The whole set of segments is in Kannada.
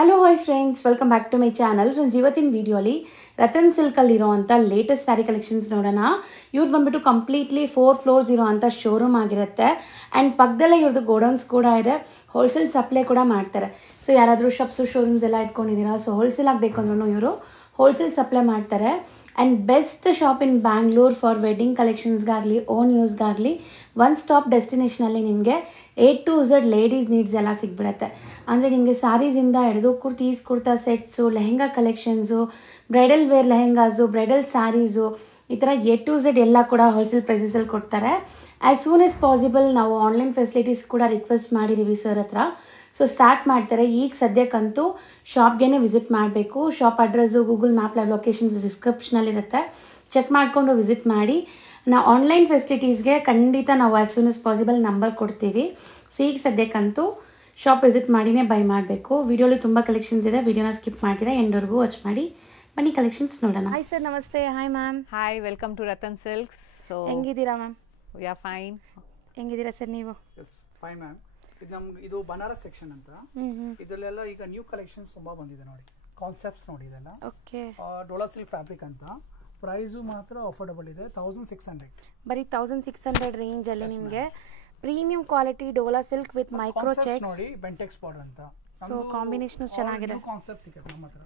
Hello hi friends, welcome back to my channel. Friends, ಇವತ್ತಿನ ವಿಡಿಯೋಲಿ ರತನ್ ಸಿಲ್ಕಲ್ಲಿ ಇರೋವಂಥ ಲೇಟೆಸ್ಟ್ ಸ್ಯಾರಿ ಕಲೆಕ್ಷನ್ಸ್ ನೋಡೋಣ. ಇವ್ರು ಬಂದ್ಬಿಟ್ಟು ಕಂಪ್ಲೀಟ್ಲಿ 4 ಫ್ಲೋರ್ಸ್ ಇರೋವಂಥ ಶೋರೂಮ್ ಆಗಿರುತ್ತೆ. ಆ್ಯಂಡ್ ಪಕ್ಕದಲ್ಲೇ ಇವ್ರದ್ದು ಗೋಡೌನ್ಸ್ ಕೂಡ ಇದೆ. ಹೋಲ್ಸೇಲ್ ಸಪ್ಲೈ ಕೂಡ ಮಾಡ್ತಾರೆ. ಸೊ ಯಾರಾದರೂ ಶಾಪ್ಸು ಶೋರೂಮ್ಸ್ ಎಲ್ಲ ಇಟ್ಕೊಂಡಿದ್ದೀರಾ, ಸೊ ಹೋಲ್ಸೇಲ್ ಆಗಬೇಕು ಅಂದ್ರೂ ಇವರು ಹೋಲ್ಸೇಲ್ ಸಪ್ಲೈ ಮಾಡ್ತಾರೆ. And best shop in Bangalore for wedding ಕಲೆಕ್ಷನ್ಸ್ಗಾಗಲಿ ಓನ್ ಯೂಸ್ಗಾಗಲಿ ಒನ್ ಸ್ಟಾಪ್ ಡೆಸ್ಟಿನೇಷನಲ್ಲಿ ನಿಮಗೆ A to Z ladies needs ಎಲ್ಲ ಸಿಗ್ಬಿಡುತ್ತೆ. ಅಂದರೆ ನಿಮಗೆ ಸ್ಯಾರೀಸಿಂದ ಹಿಡಿದು kurtis, kurta sets, lehenga collections, bridal wear lehengas, bridal saris, ಈ ಥರ A to Z ಎಲ್ಲ ಕೂಡ ಹೋಲ್ಸೇಲ್ ಪ್ರೈಸಸಲ್ಲಿ ಕೊಡ್ತಾರೆ. ಆ್ಯಸ್ ಸೂನ್ ಆಸ್ ಪಾಸಿಬಲ್ ನಾವು ಆನ್ಲೈನ್ ಫೆಸಿಲಿಟೀಸ್ ಕೂಡ ರಿಕ್ವೆಸ್ಟ್ ಮಾಡಿದ್ದೀವಿ ಸರ್ ಹತ್ರ. ಸೊ ಸ್ಟಾರ್ಟ್ ಮಾಡ್ತಾರೆ. ಈಗ ಸದ್ಯಕ್ಕಂತೂ ಶಾಪ್ಗೆ ವಿಸಿಟ್ ಮಾಡಬೇಕು. Shop address Google map live locations ಡಿಸ್ಕ್ರಿಪ್ಷನಲ್ಲಿರುತ್ತೆ. ಚೆಕ್ ಮಾಡಿಕೊಂಡು ವಿಸಿಟ್ ಮಾಡಿ. ನಾವು ಆನ್ಲೈನ್ ಫೆಸಿಲಿಟೀಸ್ಗೆ ಖಂಡಿತ ನಾವು as soon as possible number ಕೊಡ್ತೀವಿ. ಸೊ ಈಗ ಸದ್ಯಕ್ಕಂತೂ ಶಾಪ್ ವಿಸಿಟ್ ಮಾಡಿನೇ ಬೈ ಮಾಡಬೇಕು. ವಿಡಿಯೋಲಿ ತುಂಬ ಕಲೆಕ್ಷನ್ಸ್ ಇದೆ. ವಿಡಿಯೋನ ಸ್ಕಿಪ್ ಮಾಡ್ತೀರಾ, ಎಂಡ್ವರೆಗೂ ವಾಚ್ ಮಾಡಿ. ಬನ್ನಿ ಕಲೆಕ್ಷನ್ಸ್ ನೋಡೋಣ. ಹಾಯ್ ಸರ್, ನಮಸ್ತೆ. Hi ma'am. Hi, welcome to Ratan Silks. So ಹೆಂಗಿದ್ದೀರಾ ಮ್ಯಾಮ್? We are fine. ಹೆಂಗಿದ್ದೀರಾ ಸರ್ ನೀವು? Yes fine ma'am. ಇದು ಬನಾರಸ್ ಸೆಕ್ಷನ್ ಅಂತ. ಇದರಲ್ಲೆಲ್ಲ ಈಗ ನ್ಯೂ ಕಲೆಕ್ಷನ್ಸ್ ತುಂಬಾ ಬಂದಿದೆ ನೋಡಿ. ಕಾನ್ಸೆಪ್ಟ್ಸ್ ನೋಡಿ ಇದೆಲ್ಲ. ಓಕೆ. ಡೋಲಾ ಸಿಲ್ಕ್ ಫ್ಯಾಬ್ರಿಕ್ ಅಂತ. ಪ್ರೈಸು ಮಾತ್ರ ಅಫೋರ್ಡಬಲ್ ಇದೆ, 1600. ಬರೀ 1600 ರೇಂಜಲ್ಲಿ ನಿಮಗೆ premium quality Dhola silk with micro cheques ನೋಡಿ. ಬೆಂಟೆಕ್ಸ್ ಬಾರ್ಡರ್ ಅಂತ. ಸೊ ಕಾಂಬಿನೇಷನ್ ಚೆನ್ನಾಗಿದೆ. ಕಾನ್ಸೆಪ್ಟ್ ಸಿಗುತ್ತೆ ನಮ್ಮ ಹತ್ರ.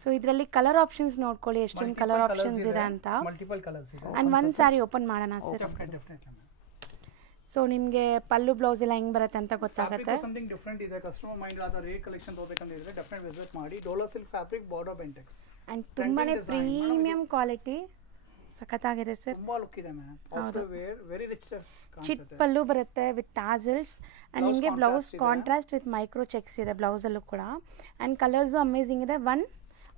ಸೊ ಇದರಲ್ಲಿ ಕಲರ್ ಆಪ್ಷನ್ಸ್ ನೋಡ್ಕೊಳ್ಳಿ, ಎಷ್ಟೊಂದು ಕಲರ್ ಆಪ್ಷನ್ಸ್ ಇದೆ ಅಂತ. ಮಲ್ಟಿಪಲ್ ಕಲರ್ಸ್ ಇದೆ. ಅಂಡ್ ಒಂದು ಸಾರಿ ಓಪನ್ ಮಾಡೋಣ ಸರ್. ಡೆಫಿನೆಟ್ಲಿ. ಸೊ ನಿಮಗೆ ಪಲ್ಲು ಬ್ಲೌಸ್ ಎಲ್ಲ ಹೆಂಗ್ ಬರುತ್ತೆ ಅಂತ ಗೊತ್ತಾಗುತ್ತೆ. ಸಮಥಿಂಗ್ ಡಿಫರೆಂಟ್ ಇದೆ. ಕಸ್ಟಮರ್ ಮೈಂಡ್ ಆದ ರೇಟ್ ಕಲೆಕ್ಷನ್ ತಗೋಬೇಕಂತ ಇದ್ರೆ ಡೆಫಿನೆಟ್ ವಿಸಿಟ್ ಮಾಡಿ. Dola silk fabric border Bentex. And ತುಂಬಾನೇ ಪ್ರೀಮಿಯಂ ಕ್ವಾಲಿಟಿ, ಸಖತ್ತಾಗಿದೆ ಸರ್. ತುಂಬಾ ಲುಕ್ ಇದೆ ma'am. After wear very rich ಚಿಟ್ ಪಲ್ಲು ಬರುತ್ತೆ ವಿತ್ ಟಾಸಲ್ಸ್. ಅಂಡ್ ನಿಮಗೆ blouse contrast with micro checks ಇದೆ ಬ್ಲೌಸ್ ಅಲ್ಲೂ ಕೂಡ. ಅಂಡ್ ಕಲರ್ಸ್ ಅಮೇಜಿಂಗ್ ಇದೆ.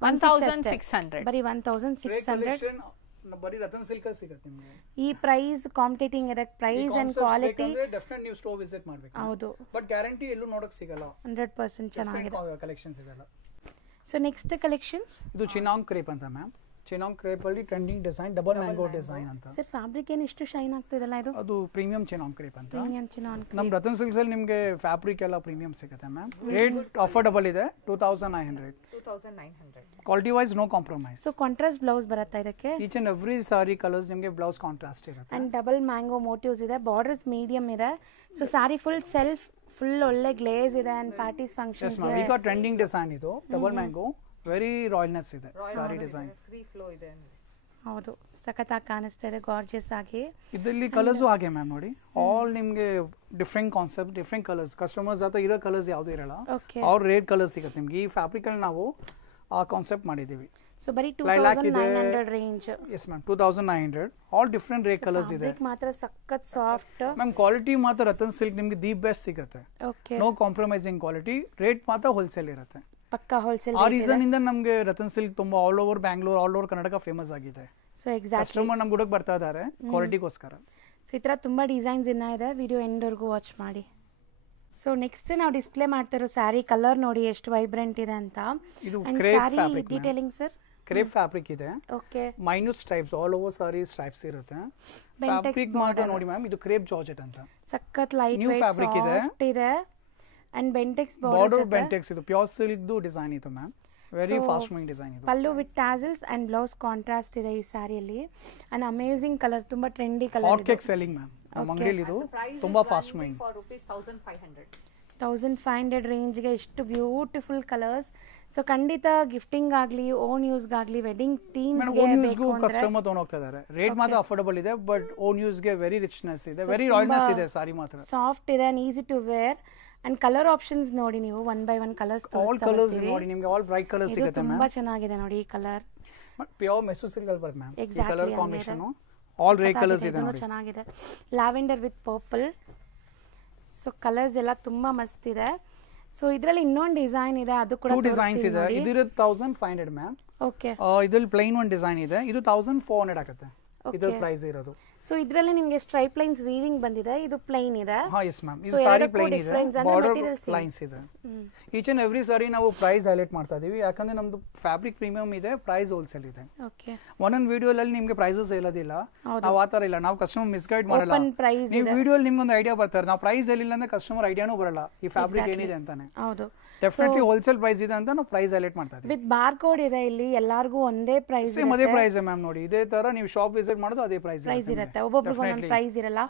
1600. ಬರೀ 1600. ಬರೀ ರತನ್ ಸಿಲ್ಕ್ ಅಲ್ಲಿ ಸಿಗುತ್ತೆ ನಿಮಗೆ. ಈ ಪ್ರೈಸ್ ಕಾಂಪಿಟೇಟಿಂಗ್ ಇದೆ. ಪ್ರೈಸ್ ಅಂಡ್ ಕ್ವಾಲಿಟಿ ಡೆಫಿನೆಟ್ ನೀವು ಸ್ಟೋರ್ ವಿಸಿಟ್ ಮಾಡಬೇಕು. ಹೌದು, ಬಟ್ ಗ್ಯಾರಂಟಿ ಎಲ್ಲೂ ನೋಡಕ್ ಸಿಗಲ್ಲ. 100% ಚೆನ್ನಾಗಿದೆ. ಕಲೆಕ್ಷನ್ಸ್ ಇದೆಲ್ಲ. ಸೊ ನೆಕ್ಸ್ಟ್ ಕಲೆಕ್ಷನ್ಸ್ ಇದು ಚಿನಾಂಗ್ ಕ್ರೇಪ್ ಅಂತ ಮ್ಯಾಮ್. ಚಿನಾಂಗ್ ಕ್ರೇಪ್ ಅಲ್ಲಿ trending design double mango design ಅಂತ. ಸರ್ ಫ್ಯಾಬ್ರಿಕ್ ಏನು ಇಷ್ಟು ಶೈನ್ ಆಗ್ತಿದೆಲ್ಲ? ಇದು ಅದು ಪ್ರೀಮಿಯಂ ಚಿನಾಂಗ್ ಕ್ರೇಪ್ ಅಂತ. ಪ್ರೀಮಿಯಂ ಚಿನಾಂಗ್. ನಮ್ಮ ರತನ್ ಸಿಲ್ಕ್ಸ್ ಅಲ್ಲಿ ನಿಮಗೆ ಫ್ಯಾಬ್ರಿಕ್ ಎಲ್ಲ ಪ್ರೀಮಿಯಂ ಸಿಗುತ್ತೆ ಮ್ಯಾಮ್. ರೇಟ್ ಅಫೋರ್ಡಬಲ್ ಇದೆ, 2900. Quality wise no compromise. So contrast blouse ಬರುತ್ತೆ ಇದಕ್ಕೆ. Each and every sari colours ನಿಮಗೆ ಬ್ಲೌಸ್ ಕಾಂಟ್ರಾಸ್ಟ್ ಇರುತ್ತೆ. ಅಂಡ್ ಡಬಲ್ ಮ್ಯಾಂಗೋ ಮೋಟಿವ್ಸ್ ಇದೆ. ಬಾರ್ಡರ್ಸ್ ಮೀಡಿಯಂ ಇದೆ. So sari full self full ಒಳ್ಳೆ ಗ್ಲೇಸ್ ಇದೆ. ಅಂಡ್ ಪಾರ್ಟೀಸ್ ಫಂಕ್ಷನ್ಸ್ ಗೆ ಈಗ ಟ್ರೆಂಡಿಂಗ್ ಡಿಸೈನ್ ಇದು. ಡಬಲ್ ಮ್ಯಾಂಗೋ ವೆರಿ ರಾಯಲ್ನೆಸ್ ಇದೆ ಸಾರಿ ಡಿಸೈನ್. ಹೌದು, ಸಖತ್ತಾಗಿ ಕಾಣಿಸ್ತಾ ಇದೆ, ಗಾರ್ಜಿಯಸ್ ಆಗಿ. ಇದರಲ್ಲಿ ಕಲರ್ಸು ಹಾಗೆ ಮ್ಯಾಮ್ ನೋಡಿ. ಆಲ್ ನಿಮಗೆ different concept, different colours. Customers ಹತ್ರ ಇರೋ ಕಲರ್ಸ್ ಯಾವುದು ಇರಲ್ಲ. ಅವ್ರ ರೇಟ್ ಕಲರ್ಸ್ ಸಿಗುತ್ತೆ ನಿಮಗೆ. ಈ ಫ್ಯಾಬ್ರಿಕ್ ಅಲ್ಲಿ ನಾವು ಆ ಕಾನ್ಸೆಪ್ಟ್ ಮಾಡಿದ್ದೀವಿ. ಸೊ ಬರೀ 2900 range. Yes ma'am, 2900. All different rate colours ಇದೆ. ಮಾತ್ರ ಸಖತ್ ಸಾಫ್ಟ್ ಮ್ಯಾಮ್. ಕ್ವಾಲಿಟಿ ಮಾತ್ರ ರತನ್ ಸಿಲ್ಕ್ ನಿಮಗೆ ದಿ ಬೆಸ್ಟ್ ಸಿಗುತ್ತೆ. No compromising quality. ರೇಟ್ ಮಾತ್ರ ಹೋಲ್ಸೇಲ್ ಇರುತ್ತೆ. ಪಕ್ಕಾ ಹೋಲ್ಸೇಲ್. ಆ ರೀಸನ್ ಇಂದ ನಮಗೆ ರತನ್ ಸಿಲ್ಕ್ ತುಂಬಾ all over Bangalore, all over Karnataka famous ಆಗಿದೆ. ಸೊ ಎಕ್ಸಾಕ್ಟ್ಲಿ ಕಸ್ಟಮರ್ ನಮ್ ಗುಡಕ್ ಬರ್ತಾ ಇದ್ದಾರೆ ಕ್ವಾಲಿಟಿಗೋಸ್ಕರ. ಸೊ ಈ ತರ ತುಂಬಾ ಡಿಸೈನ್ಸ್ ಇನ್ನ ಇದೆ. ವಿಡಿಯೋ ಎಂಡ್ವರೆಗೂ ವಾಚ್ ಮಾಡಿ. ಸೊ ನೆಕ್ಸ್ಟ್ ನಾವು ಡಿಸ್ಪ್ಲೇ ಮಾಡ್ತಾ ಇರೋ ಸ್ಯಾರಿ ಕಲರ್ ನೋಡಿ ಎಷ್ಟು ವೈಬ್ರೆಂಟ್ ಇದೆ ಅಂತ. ಇದು and crepe sari fabric detailing sir. Crepe fabric ಇದೆ. Okay. Minute stripes all over sari stripes ಇರುತ್ತೆ. ಫ್ಯಾಬ್ರಿಕ್ ಮಾತ್ರ ನೋಡಿ ಮ್ಯಾಮ್. ಇದು ಕ್ರೇಪ್ ಜಾರ್ಜೆಟ್ ಅಂತ. ಸಖತ್ ಲೈಟ್ ನ್ಯೂ ವೇಟ್ ಫ್ಯಾಬ್ರಿಕ್ ಇದೆ. ಅಂಡ್ ಬೆಂಟೆಕ್ಸ್ ಬಾರ್ಡರ್ ಬೆಂಟೆಕ್ಸ್ ಇದು ಪ್ಯೂರ್ ಸಿಲ್ಕ್ ದು ಡಿಸೈನ್ ಇದು ma'am. Very fast moving design ಇದು. Pallu with tassels and blouse contrast ಇದೆ ಈ ಸ್ಯಾರಿಯಲ್ಲಿ. ಅಂಡ್ ಅಮೇಜಿಂಗ್ ಕಲರ್, ತುಂಬಾ trendy colour. Hot cake selling ma'am. ನಮ್ಮ ಅಂಗಡಿಯಲ್ಲಿ ಇದು ತುಂಬಾ ಫಾಸ್ಟ್ ಮೂವಿಂಗ್. 1500 ರೇಂಜ್ಗೆ ಎಷ್ಟು ಬ್ಯೂಟಿಫುಲ್ ಕಲರ್ಸ್. ಸೊ ಖಂಡಿತ ಗಿಫ್ಟಿಂಗ್ ಆಗಲಿ ಓನ್ ಯೂಸ್ಗಾಗಲಿ ವೆಡ್ಡಿಂಗ್ ಥೀಮ್ಸ್ಗೆ ಬೇಕು ಅಂದ್ರೆ ಕಸ್ಟಮರ್ ತಗೊಂಡು ಹೋಗ್ತಾ ಇದ್ದಾರೆ. ರೇಟ್ ಮಾತ್ರ ಅಫೋರ್ಡಬಲ್ ಇದೆ, ಬಟ್ ಓನ್ ಯೂಸ್ಗೆ ವೆರಿ ರಿಚ್ನೆಸ್ ಇದೆ, ವೆರಿ ರಾಯಲ್ನೆಸ್ ಇದೆ. ಸಾರಿ ಮಾತ್ರ ಸಾಫ್ಟ್ ಇದೆ and easy to wear. And colour options ನೋಡಿ ನೀವು 1 by 1 ಕಲರ್ಸ್ ಆಲ್ ಕಲರ್ಸ್ ನೋಡಿ ನಿಮಗೆ. ಆಲ್ ಬ್ರೈಟ್ ಕಲರ್ಸ್ ಸಿಗುತ್ತೆ ಮ್ಯಾಮ್. ತುಂಬಾ ಚೆನ್ನಾಗಿದೆ ನೋಡಿ ಈ ಕಲರ್. ಪ್ಯೂರ್ ಮೆಸೂರ್ ಸಿಲ್ಕ್ ಅಲ್ಲಿ ಬರುತ್ತೆ ಮ್ಯಾಮ್. ಈ colour combination exactly all rate colours ಇದೆ ನೋಡಿ. ಚೆನ್ನಾಗಿದೆ. Lavender with purple. So colours ಎಲ್ಲ ತುಂಬಾ ಮಸ್ತ್ ಇದೆ. ಸೊ ಇದರಲ್ಲಿ ಇನ್ನೊಂದು ಡಿಸೈನ್ ಇದೆ, ಅದು ಕೂಡ 2 ಡಿಸೈನ್ಸ್ ಇದೆ. ಇದಿರೋ 1500 ಮ್ಯಾಮ್. ಓಕೆ. ಇದ್ರಲ್ಲಿ ಪ್ಲೈನ್ ಒಂದು ಡಿಸೈನ್ ಇದೆ. ಇದು 1400 ಆಗುತ್ತೆ. ಇದರ ಪ್ರೈಸ್ ಇರೋದು. ಸೊ ಇದರಲ್ಲಿ ನಿಮಗೆ ಸ್ಟ್ರೈಪ್ ಲೈನ್ಸ್ ವೀವಿಂಗ್ ಬಂದಿದೆ. ಇದು ಪ್ಲೈನ್ ಇದೆ. ಹಾ ಎಸ್ ಮ್ಯಾಮ್. ಇದು ಸಾರಿ ಪ್ಲೈನ್ ಇದೆ, ಬಾರ್ಡರ್ ಲೈನ್ಸ್ ಇದೆ. ಈಚ್ ಅಂಡ್ ಎವ್ರಿ ಸಾರಿ ನಾವು ಪ್ರೈಸ್ ಹೈಲೈಟ್ ಮಾಡ್ತಾ ಇದೀವಿ, ಯಾಕಂದ್ರೆ ನಮ್ದು ಫ್ಯಾಬ್ರಿಕ್ ಪ್ರೀಮಿಯಂ ಇದೆ, ಪ್ರೈಸ್ ಹೋಲ್ಸೇಲ್ ಇದೆ. ಓಕೆ. ಒಂದೊಂದು ವಿಡಿಯೋದಲ್ಲಿ ನಿಮಗೆ ಪ್ರೈಸಸ್ ಹೇಳೋದಿಲ್ಲ. ನಾವು ಆ ತರ ಇಲ್ಲ, ನಾವು ಕಸ್ಟಮರ್ ಮಿಸ್ಗೈಡ್ ಮಾಡಲ್ಲ. ನೀವು ವಿಡಿಯೋಲಿ ನಿಮ್ಗೆ ಒಂದು ಐಡಿಯಾ ಬರ್ತಾರೆ, ನಾವು ಪ್ರೈಸ್ ಹೇಳಿಲ್ಲ ಅಂದ್ರೆ ಕಸ್ಟಮರ್ ಐಡಿಯಾನೂ ಬರಲ್ಲ ಈ ಫ್ಯಾಬ್ರಿಕ್ ಏನಿದೆ ಅಂತಾನೆ. ಹೌದು. ಡೆಫಿನೆಟ್ಲಿ ಹೋಲ್ಸೇಲ್ ಪ್ರೈಸ್ ಇದೆ ಅಂತ ನಾವು ಪ್ರೈಸ್ ಹೈಲೈಟ್ ಮಾಡ್ತಾ ಇದ್ದೀವಿ. ವಿತ್ ಬಾರ್ ಕೋಡ್ ಇದೆ ಇಲ್ಲಿ, ಎಲ್ಲರಿಗೂ ಒಂದೇ ಪ್ರೈಸ್ ಸೇಮ್ ಅದೇ ಪ್ರೈಸ್ ಮ್ಯಾಮ್. ನೋಡಿ ಇದೇ ತರ ನೀವು ಶಾಪ್ ವಿಸಿಟ್ ಮಾಡೋದು ಅದೇ ಪ್ರೈಸ್ ಇರುತ್ತೆ, ಒಬ್ಬೊಬ್ರಿಗೆ ಒಂದೊಂದು ಪ್ರೈಸ್ ಇರಲ್ಲ.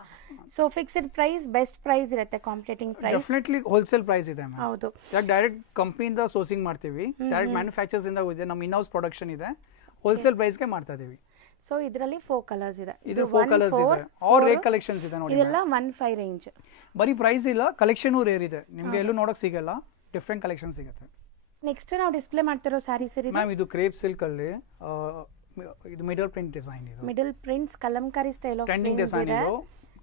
So fixed price, best price ಇರುತ್ತೆ, competing price. Definitely wholesale price ಇದೆ ಮ್ಯಾಮ್. ಹೌದು, ಯಾಕೆ ಡೈರೆಕ್ಟ್ ಕಂಪನಿಯಿಂದ ಸೋರ್ಸಿಂಗ್ ಮಾಡ್ತೀವಿ, ಡೈರೆಕ್ಟ್ ಮ್ಯಾನುಫ್ಯಾಕ್ಚರ್ಸ್ ಇಂದ ಇದೆ, ನಮ್ಮ ಇನ್ ಹೌಸ್ ಪ್ರೊಡಕ್ಷನ್ ಇದೆ, ಹೋಲ್ಸೇಲ್ ಪ್ರೈಸ್ ಗೆ ಮಾಡ್ತಾ ಇದೀವಿ. ಸೊ ಇದರಲ್ಲಿ 4 ಕಲರ್ಸ್ ಇದೆ. ಇದು 4 ಕಲರ್ಸ್ ಇದೆ, ಆಲ್ ರೇರ್ ಕಲೆಕ್ಷನ್ಸ್ ಇದೆ ನೋಡಿ. ಇದೆಲ್ಲ 1.5 ರೇಂಜ್. ಬರೀ ಪ್ರೈಸ್ ಇಲ್ಲ, ಕಲೆಕ್ಷನ್ ರೇರ್ ಇದೆ, ನಿಮಗೆ ಎಲ್ಲೂ ನೋಡಕ್ ಸಿಗಲ್ಲ, ಡಿಫರೆಂಟ್ ಕಲೆಕ್ಷನ್ ಸಿಗುತ್ತೆ. ನೆಕ್ಸ್ಟ್ ನಾವು ಡಿಸ್ಪ್ಲೇ ಮಾಡ್ತಿರೋ ಸ್ಯಾರೀಸ್ ಇದೆ ಮ್ಯಾಮ್. ಇದು ಕ್ರೇಪ್ ಸಿಲ್ಕ್ ಅಲ್ಲಿ ಇದು ಮಿಡಲ್ ಪ್ರಿಂಟ್ ಡಿಸೈನ್, ಇದು middle prints Kalamkari style of trending design, ಇದು